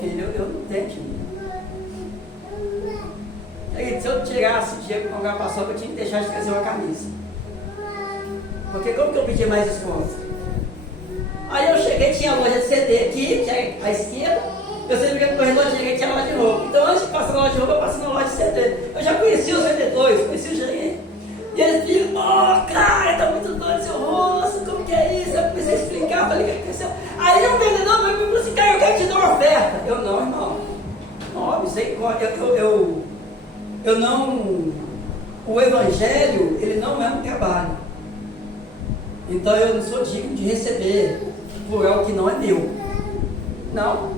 Filho, eu não tenho dinheiro. Aí, se eu tirasse o dinheiro para comprar uma paçoca, eu tinha que deixar de trazer uma camisa. Porque como que eu pedia mais desconto? Aí eu cheguei, tinha a loja de CD aqui, que é à esquerda. Eu sempre ia no corredor direito, tinha a loja de roupa. Então antes de passar na loja de roupa, eu passei na loja de CD. Eu já conhecia os vendedores, conhecia o gerente. E eles diziam, cara, tá muito doido seu rosto, como que é isso? Eu comecei a explicar, falei, o que aconteceu? Aí o vendedor me falou assim, cara, eu quero te dar uma oferta. Eu, não, irmão. Não, misericórdia, eu não... O evangelho, ele não é um trabalho. Então eu não sou digno de receber por algo que não é meu. Não.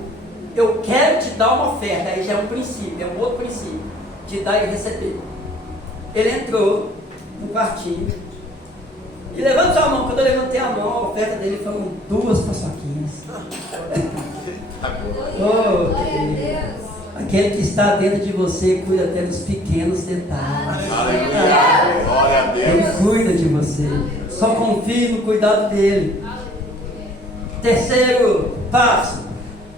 Eu quero te dar uma oferta. Aí já é um princípio, é um outro princípio. De dar e receber. Ele entrou no quartinho e levanta sua mão. Quando eu levantei a mão, a oferta dele foram 2 paçoquinhas. Oh, aquele que está dentro de você cuida até dos pequenos detalhes. Aleluia. Glória a Deus. Ele cuida de você. Só confie no cuidado dele. Terceiro passo: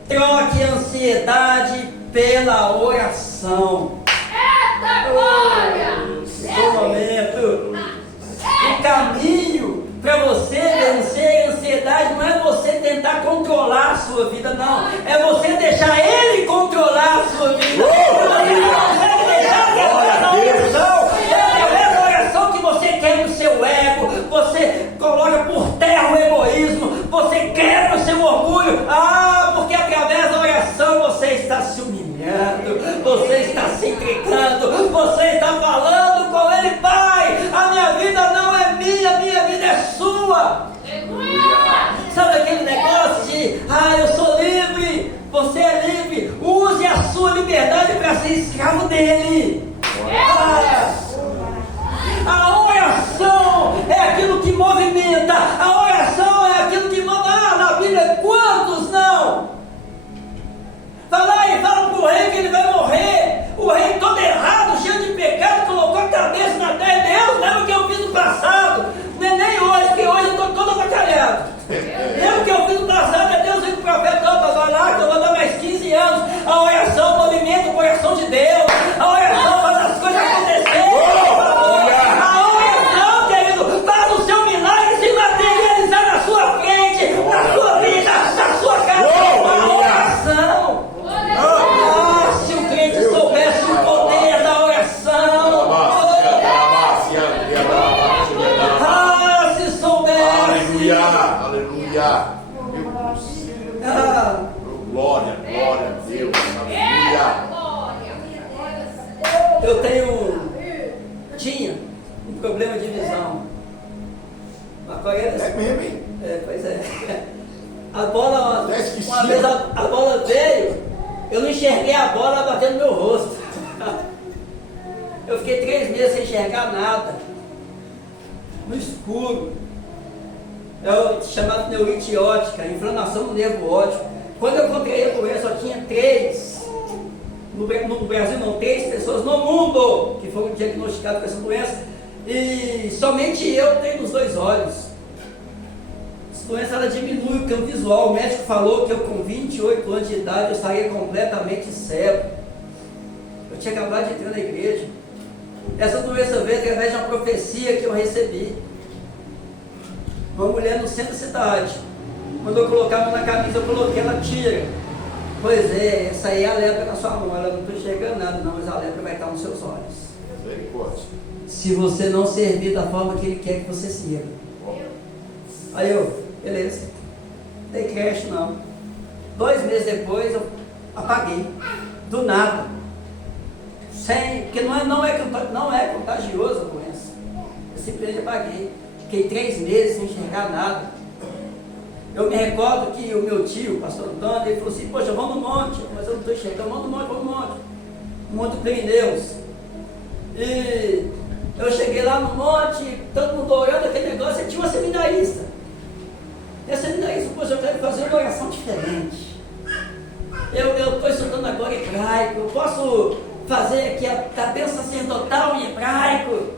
troque a ansiedade pela oração. Eita glória! Um momento. O caminho para você vencer a ansiedade não é você tentar controlar a sua vida, não. É você deixar ele controlar a sua vida. Você não consegue deixar ele controlar a oração. É a oração que você quebra o seu ego, você coloca por terra o egoísmo, você quebra o seu orgulho. Porque através da oração você está se humilhando, você está se entregando, você está falando com ele, Pai, a minha vida não é minha, a minha vida é sua. Sabe aquele negócio de, eu sou livre, você é livre, use a sua liberdade para ser escravo dele. A oração é aquilo que movimenta, a oração é aquilo que manda. Na Bíblia, quantos não? Fala para o rei que ele vai morrer. O rei todo errado, cheio de pecado, colocou a cabeça na terra. Deus, lembra o que eu fiz no passado? Não é nem hoje, porque hoje eu estou todo avacalhado. Lembra o que eu fiz no passado? Deus veio com o profeta, vai lá que eu vou dar mais 15 anos. A oração movimenta o coração de Deus. A oração Nossa, Até esqueci. uma vez a bola veio, eu não enxerguei a bola batendo no meu rosto. Eu fiquei 3 meses sem enxergar nada, no escuro. É chamado neurite óptica, inflamação do nervo óptico. Quando eu contraí a doença, só tinha 3. No Brasil não, 3 pessoas no mundo que foram diagnosticadas com essa doença. E somente eu tenho nos 2 olhos. Essa doença ela diminui o campo visual. O médico falou que eu com 28 anos de idade eu estaria completamente cego. Eu tinha acabado de entrar na igreja. Essa doença veio através de uma profecia que eu recebi. Uma mulher no centro da cidade, quando eu colocar a mão na camisa, eu coloquei, ela tira. Pois é, essa aí é a lepra na sua mão. Ela não está enxergando nada não, mas a lepra vai estar nos seus olhos. Misericórdia. Se você não servir da forma que Ele quer que você sirva. Aí eu, beleza, não dei creche não. 2 meses depois eu apaguei, do nada. Porque não é contagiosa a doença. Eu simplesmente apaguei. Fiquei 3 meses sem enxergar nada. Eu me recordo que o meu tio, o pastor Antônio, ele falou assim, poxa, vamos no monte, mas eu não estou enxergando, vamos no monte. Monte do Pirineus. E eu cheguei lá no monte, todo mundo orando aquele negócio, e tinha uma seminarista. E a seminarista, poxa, eu quero fazer uma oração diferente. Eu estou estudando agora hebraico, eu posso fazer aqui a bênção sacerdotal em hebraico.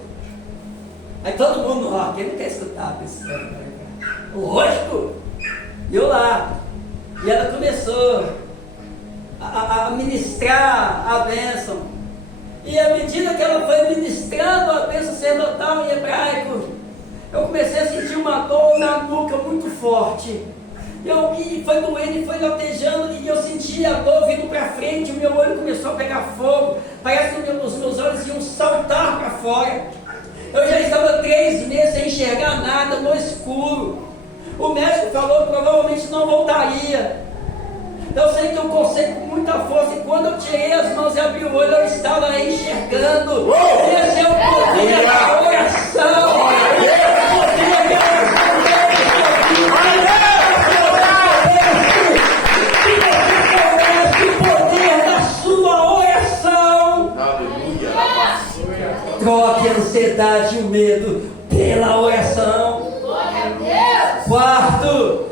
Aí todo mundo, ó, quem não quer escutar esse hebraico? Lógico! E eu lá. E ela começou a ministrar a bênção. E à medida que ela foi ministrando a bênção sacerdotal em hebraico, eu comecei a sentir uma dor na nuca muito forte. E foi doendo e foi latejando, e eu sentia a dor vindo para frente, o meu olho começou a pegar fogo, parece que os meus olhos iam saltar para fora. Eu já estava 3 meses sem enxergar nada, no escuro. O médico falou que provavelmente não voltaria. Eu sei que eu consegui com muita força, e quando eu tirei as mãos e abri o olho, eu estava enxergando. Esse é o poder da oração. Troque a ansiedade e o medo pela oração. Quarto,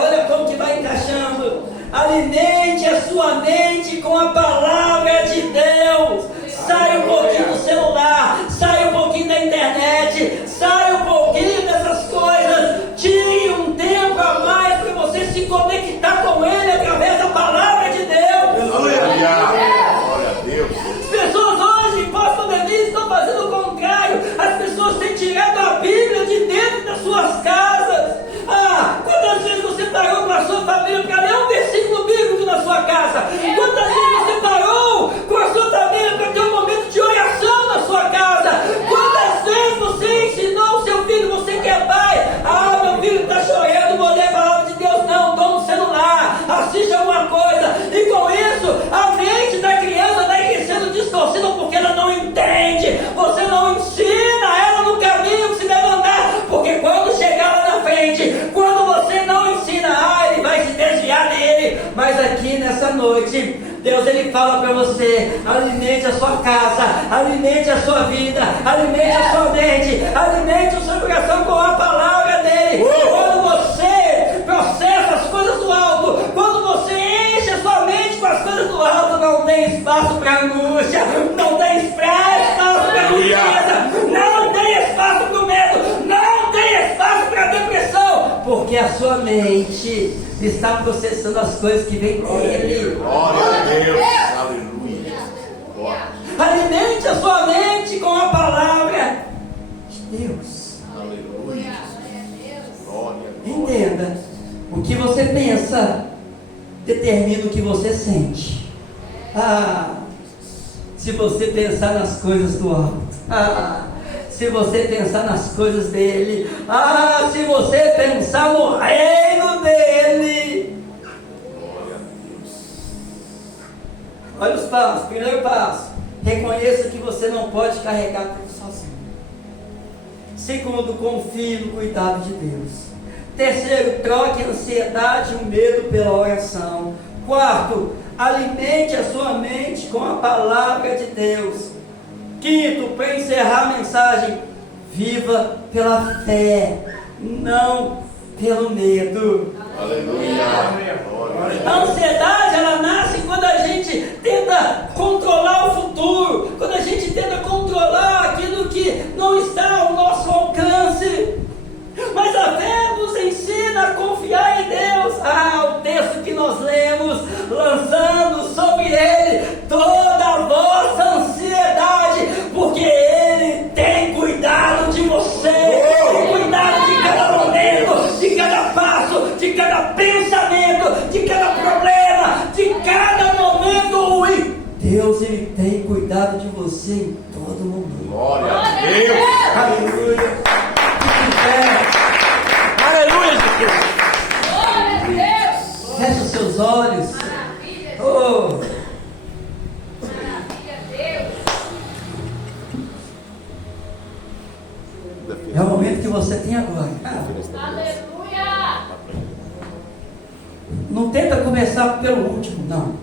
olha como que vai encaixando. Alimente a sua mente com a palavra de Deus. Sai um pouquinho do celular, sai um pouquinho da internet, sai um pouquinho dessas coisas. Tire um tempo a mais para você se conectar com Ele através da palavra de Deus. Glória a Deus. As pessoas hoje, pastor Denise, estão fazendo o contrário. As pessoas têm tirado a Bíblia de dentro das suas casas. Quantas vezes você parou com a sua família para ler um versículo bíblico na sua casa? Quantas vezes você parou com a sua família para ter um momento de oração na sua casa? Quantas vezes você ensinou o seu filho, você que é pai, meu filho está chorando, vou ler a palavra de Deus, não, toma o celular, assiste alguma coisa, e com isso, a mente da criança vai sendo distorcida porque ela não entende, você não ensina ela no caminho que se deve andar, porque quando chegar lá na frente, quando você não ensina, ele vai se desviar dele. Mas aqui nessa noite, Deus ele fala para você: alimente a sua casa, alimente a sua vida, alimente a sua mente, alimente o seu coração com a palavra dele. Quando você processa as coisas do alto, quando você enche a sua mente com as coisas do alto, não tem espaço para angústia, não tem espaço para tristeza, não tem espaço para o medo, não tem espaço para depressão, porque a sua mente está processando as coisas que vêm dele. Glória a Deus. Aleluia. Alimente a sua mente com a palavra de Deus. Aleluia. Glória. Entenda, o que você pensa determina o que você sente. Se você pensar nas coisas do alto, se você pensar nas coisas dele, se você pensar no reino dele. Glória a Deus. Olha os passos. Primeiro passo: reconheça que você não pode carregar tudo sozinho. Segundo, confie no cuidado de Deus. Terceiro, troque a ansiedade e o medo pela oração. Quarto, alimente a sua mente com a palavra de Deus. Quinto, para encerrar a mensagem, viva pela fé, não pelo medo. Aleluia. A ansiedade, ela nasce quando a gente tenta controlar o futuro, quando a gente tenta controlar aquilo que não está ao nosso alcance. Mas a fé nos ensina a confiar em Deus. O texto que nós lemos, lançando sobre Ele toda a vossa ansiedade, porque Ele tem cuidado de você, tem cuidado de cada momento, de cada passo, de cada pensamento, de cada problema, de cada momento ruim. Deus, Ele tem cuidado de você em todo momento. Glória a Deus. Aleluia. Aleluia, Jesus. Glória a Deus. Feche os seus olhos. Maravilha, Deus. Oh, Maravilha, Deus. é o momento que você tem agora. Aleluia. Não tenta começar pelo último, não.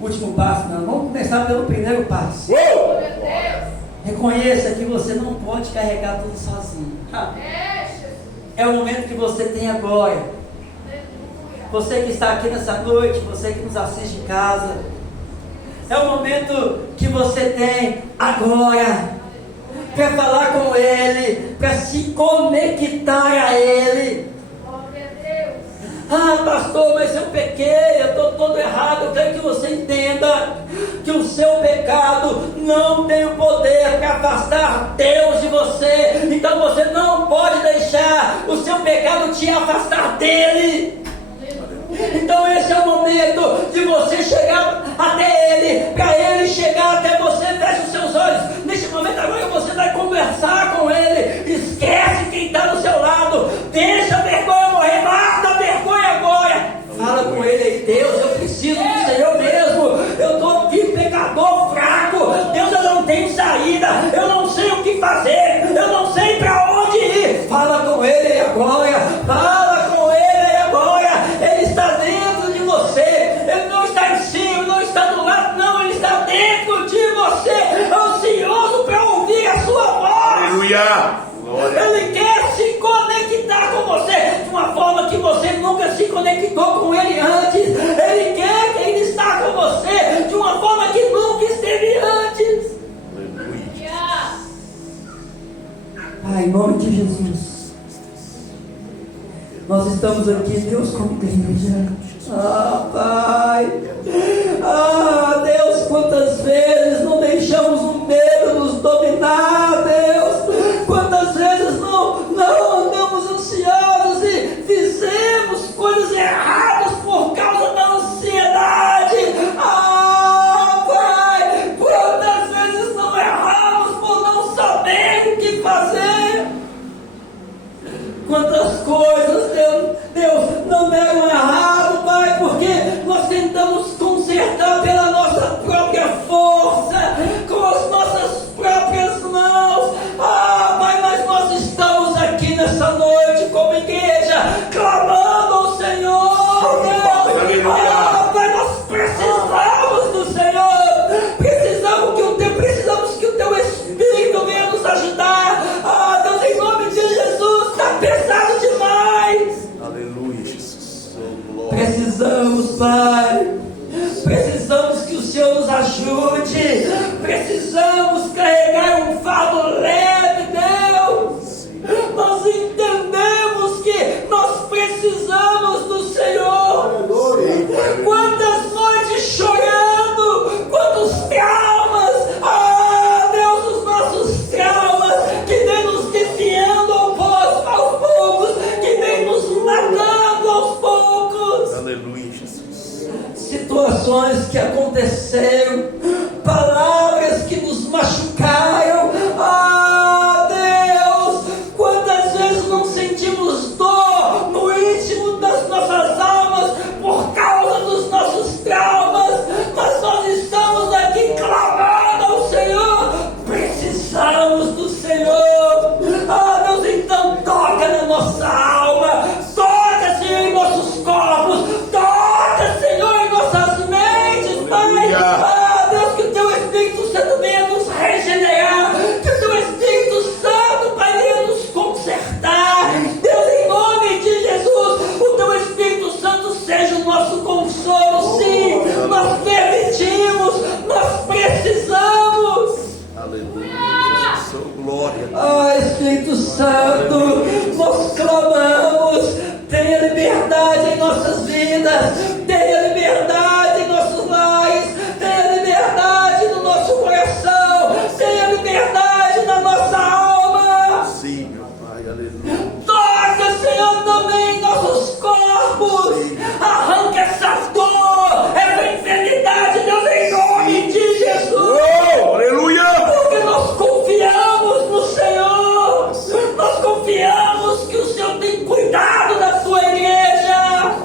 Último passo, não. Vamos começar pelo primeiro passo. Glória a Deus. Reconheça que você não pode carregar tudo sozinho. Jesus. É o momento que você tem agora. Aleluia. Você que está aqui nessa noite, você que nos assiste em casa, é o momento que você tem agora para falar com Ele, para se conectar a Ele. Glória a Deus. Pastor, mas eu pequei, eu estou todo errado. Eu quero que você entenda que o seu pecado não tem o poder para afastar Deus de você. Então você não pode deixar o seu pecado te afastar dele. Então esse é o momento de você chegar até Ele, para Ele chegar até você. Feche os seus olhos. Neste momento agora você vai conversar com Ele. Esquece quem está do seu lado. Deixa a vergonha morrer. Mata a vergonha agora. Fala com Ele aí. Deus, eu preciso do Senhor mesmo. Eu estou aqui pecador fraco. Deus, eu não tenho saída. Eu não sei o que fazer. Eu não sei para onde ir. Fala com Ele aí agora. Fala com Ele aí agora. Ele está dentro de você. Ele não está em cima, não está do lado, não. Ele está dentro de você, ansioso para ouvir a sua voz. Aleluia. Glória. Ele quer se conectar com você de uma forma que você nunca se conectou com Ele antes. Ele quer que Ele está com você de uma forma que nunca esteve antes. Aleluia. Pai, em nome de Jesus, nós estamos aqui, Deus, como igreja. Pai. Deus, quantas vezes não deixamos o medo nos dominar, Deus. Quantas vezes não andamos ansiosos e fizemos coisas erradas por causa da ansiedade. Pai, quantas vezes não erramos por não saber o que fazer. Quantas coisas, Deus, não deram errado, Pai, porque nós tentamos consertar pela nossa própria força, com as nossas próprias mãos. Pai, mas nós estamos aqui nessa noite como igreja, clamando ao Senhor, Deus. Pai, nós precisamos do Senhor, precisamos que o Teu Espírito venha nos ajudar. Deus, em nome de Jesus, está pesado demais. Aleluia, Jesus. Glória. Precisamos, Pai. Precisamos que o Senhor nos ajude. Precisamos carregar um fardo leve, Deus. Nós entendemos que nós precisamos do Senhor. Quantas noites chorando, quantos traumas, Deus, os nossos traumas que vem nos desviando aos poucos, que vem nos matando aos poucos. Aleluia, Jesus. Situações que aconteceram, palavras que nos machucaram. Deus, quantas vezes não sentimos dor no íntimo das nossas almas por causa dos nossos traumas, mas nós estamos aqui clamando ao Senhor. Precisamos do Senhor. Deus, então toca na nossa alma, nosso consolo, sim, nós permitimos, nós precisamos. Aleluia. Oh, glória. Ah, Espírito Santo, nós clamamos, tenha liberdade em nossas vidas, tenha liberdade em nossos lares, tenha liberdade no nosso coração, tenha liberdade na nossa alma. Sim, meu Pai. Aleluia. Toca, Senhor, também nossos corpos, arranca essa dor, essa enfermidade, Deus, em nome de Jesus. Oh, aleluia. Porque nós confiamos no Senhor, nós confiamos que o Senhor tem cuidado da sua igreja.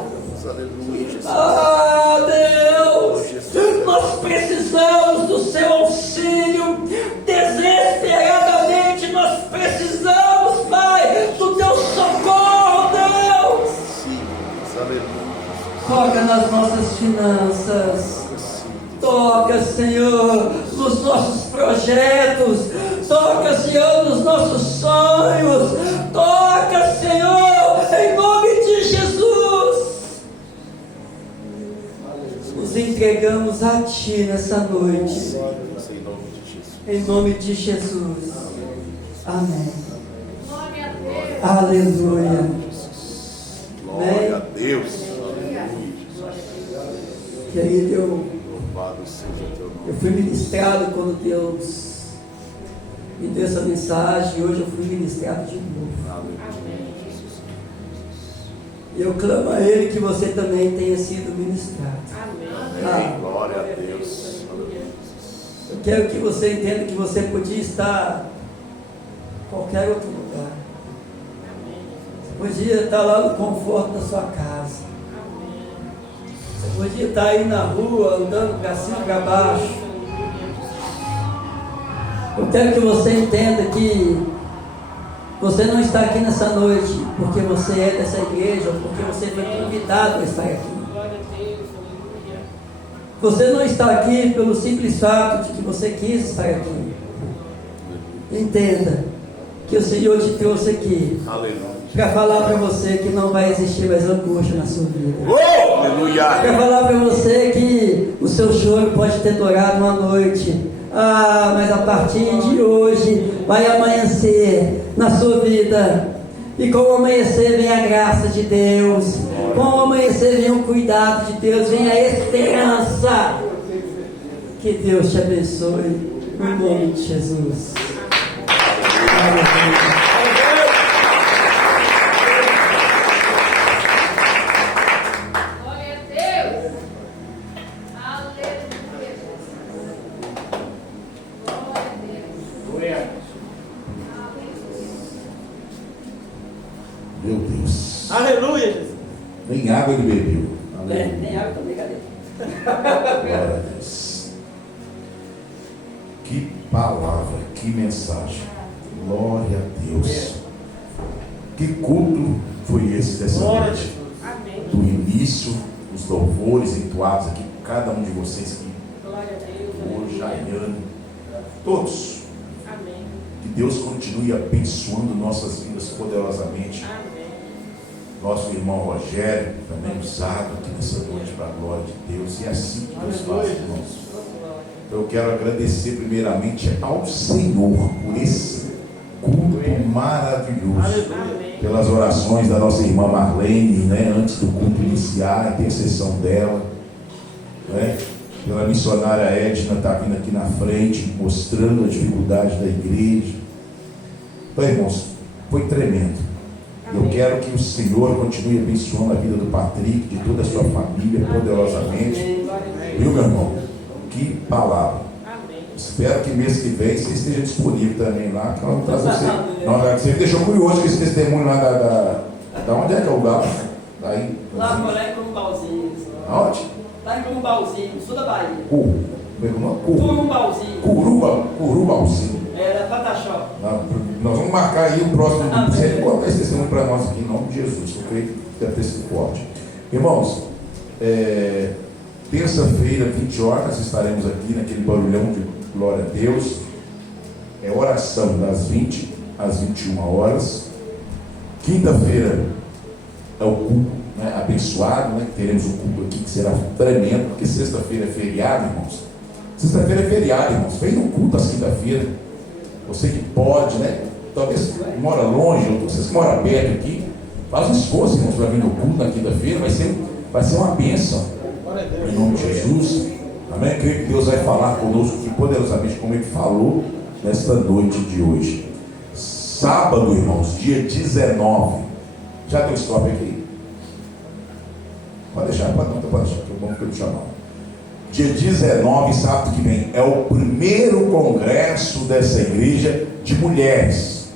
Aleluia, Jesus. Ah, Deus, nós precisamos do seu auxílio, desesperadamente nós precisamos, Pai, do teu socorro, Deus. Sim, aleluia. Toca nas nossas finanças. Toca, Senhor, nos nossos projetos. Toca, Senhor, nos nossos sonhos. Toca, Senhor, em nome de Jesus. Nos entregamos a Ti nessa noite. Em nome de Jesus. Em nome de Jesus. Amém. Glória a Deus. Aleluia. Glória a Deus. Aleluia. Querido, Louvado seja teu nome. eu fui ministrado quando Deus me deu essa mensagem, e hoje eu fui ministrado de novo. Aleluia, Jesus. E eu clamo a Ele que você também tenha sido ministrado. Amém. Glória a Deus. Aleluia. Eu quero que você entenda que você podia estar em qualquer outro lugar. Você podia estar lá no conforto da sua casa. Você podia estar aí na rua, andando para cima e para baixo. Eu quero que você entenda que você não está aqui nessa noite porque você é dessa igreja ou porque você foi convidado a estar aqui. Você não está aqui pelo simples fato de que você quis estar aqui. Entenda que o Senhor te trouxe aqui Aleluia. para falar para você que não vai existir mais angústia na sua vida. Oh, aleluia. Para falar para você que o seu choro pode ter durado uma noite. Ah, mas a partir de hoje vai amanhecer na sua vida. E com o amanhecer vem a graça de Deus. Com o amanhecer vem o cuidado de Deus. Vem a esperança. Que Deus te abençoe. Em nome de Jesus. Aleluia. Glória a Deus. Aleluia. Glória a Deus. Meu Deus. Aleluia, Jesus. Nem água ele bebeu. Nem água também, cadê? Glória a Deus. Que palavra, que mensagem. Glória a Deus. Que culto foi esse dessa noite? Do início, os louvores entoados aqui por cada um de vocês aqui. O Jaiane, todos. Que Deus continue abençoando nossas vidas poderosamente. Nosso irmão Rogério, também usado aqui nessa noite para a glória de Deus. E é assim que Deus faz, irmãos. Então eu quero agradecer primeiramente ao Senhor por esse culto maravilhoso. Pelas orações da nossa irmã Marlene, né, antes do culto iniciar, a intercessão dela. Né, pela missionária Edna, está vindo aqui na frente, mostrando a dificuldade da igreja. Então, irmãos, foi tremendo. Eu quero que o Senhor continue abençoando a vida do Patrick, de toda a sua família, poderosamente. Viu, meu irmão? Que palavra. Espero que mês que vem você esteja disponível também lá, que nós vamos trazer você. Não, você me deixou curioso com esse testemunho lá da onde é que é o lugar? Daí, Lá em Curumbalzinho. aonde? Lá em Curumbalzinho, sul da Bahia. Curumbalzinho. Curubalzinho. Era Pataxó. Nós vamos marcar aí o próximo. Você conta esse testemunho para nós aqui, em nome de Jesus, ok? Deve ter sido forte. Irmãos, terça-feira, 20 horas, estaremos aqui naquele barulhão de glória a Deus. É oração das 20 às 21 horas. Quinta-feira é o culto, né? A abençoado, né? Teremos um culto aqui que será tremendo, porque sexta-feira é feriado, irmãos. Sexta-feira é feriado, irmãos. Vem no culto às quinta-feira. Você que pode, né? Talvez mora longe, ou vocês que moram perto aqui, faz um esforço, irmãos, para vir no culto na quinta-feira. Vai ser uma bênção. Em nome de Jesus. Amém? Creio que Deus vai falar conosco aqui poderosamente, como Ele falou nesta noite de hoje. Sábado, irmãos, dia 19. Já tem o stop aqui? Pode deixar, pode deixar, que é bom que eu te chamar. Dia 19, sábado que vem, é o primeiro congresso dessa igreja de mulheres.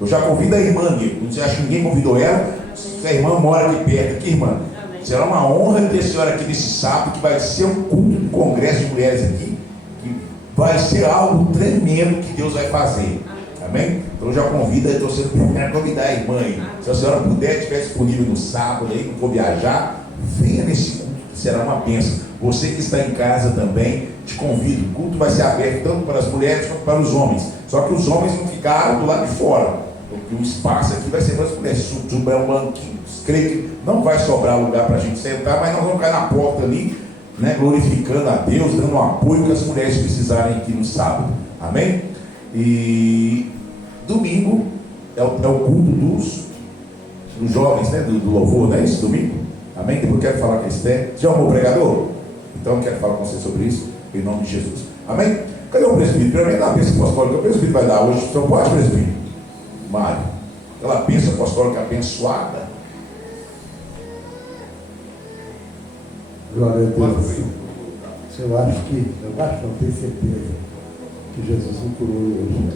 Eu já convido a irmã aqui. Não sei, acho que ninguém convidou ela. Se a irmã mora aqui perto, aqui, irmã. Será uma honra ter a senhora aqui nesse sábado, que vai ser um culto de congresso de mulheres aqui, que vai ser algo tremendo que Deus vai fazer. Amém? Então já convida, estou sendo convidar a irmã aí. Se a senhora puder, estiver disponível no sábado aí, não for viajar, venha nesse culto, que será uma bênção. Você que está em casa também, te convido. O culto vai ser aberto tanto para as mulheres quanto para os homens. Só que os homens vão ficar do lado de fora, porque o espaço aqui vai ser para as mulheres. Subir um banquinho. Creio que não vai sobrar lugar para a gente sentar, mas nós vamos ficar na porta ali, né, glorificando a Deus, dando um apoio que as mulheres precisarem aqui no sábado. Amém? E domingo é o culto dos jovens, né, do louvor, não é isso? Domingo? Amém? Depois eu quero falar com a Esther. Já amou o pregador? Então eu quero falar com você sobre isso, em nome de Jesus. Amém? Cadê o presbítero? Primeiro da bênção apostólica. O presbítero vai dar hoje. Só pode, presbítero? Mário. Aquela bênção apostólica abençoada. Glória a Deus. Eu acho, não tenho certeza que Jesus me curou hoje.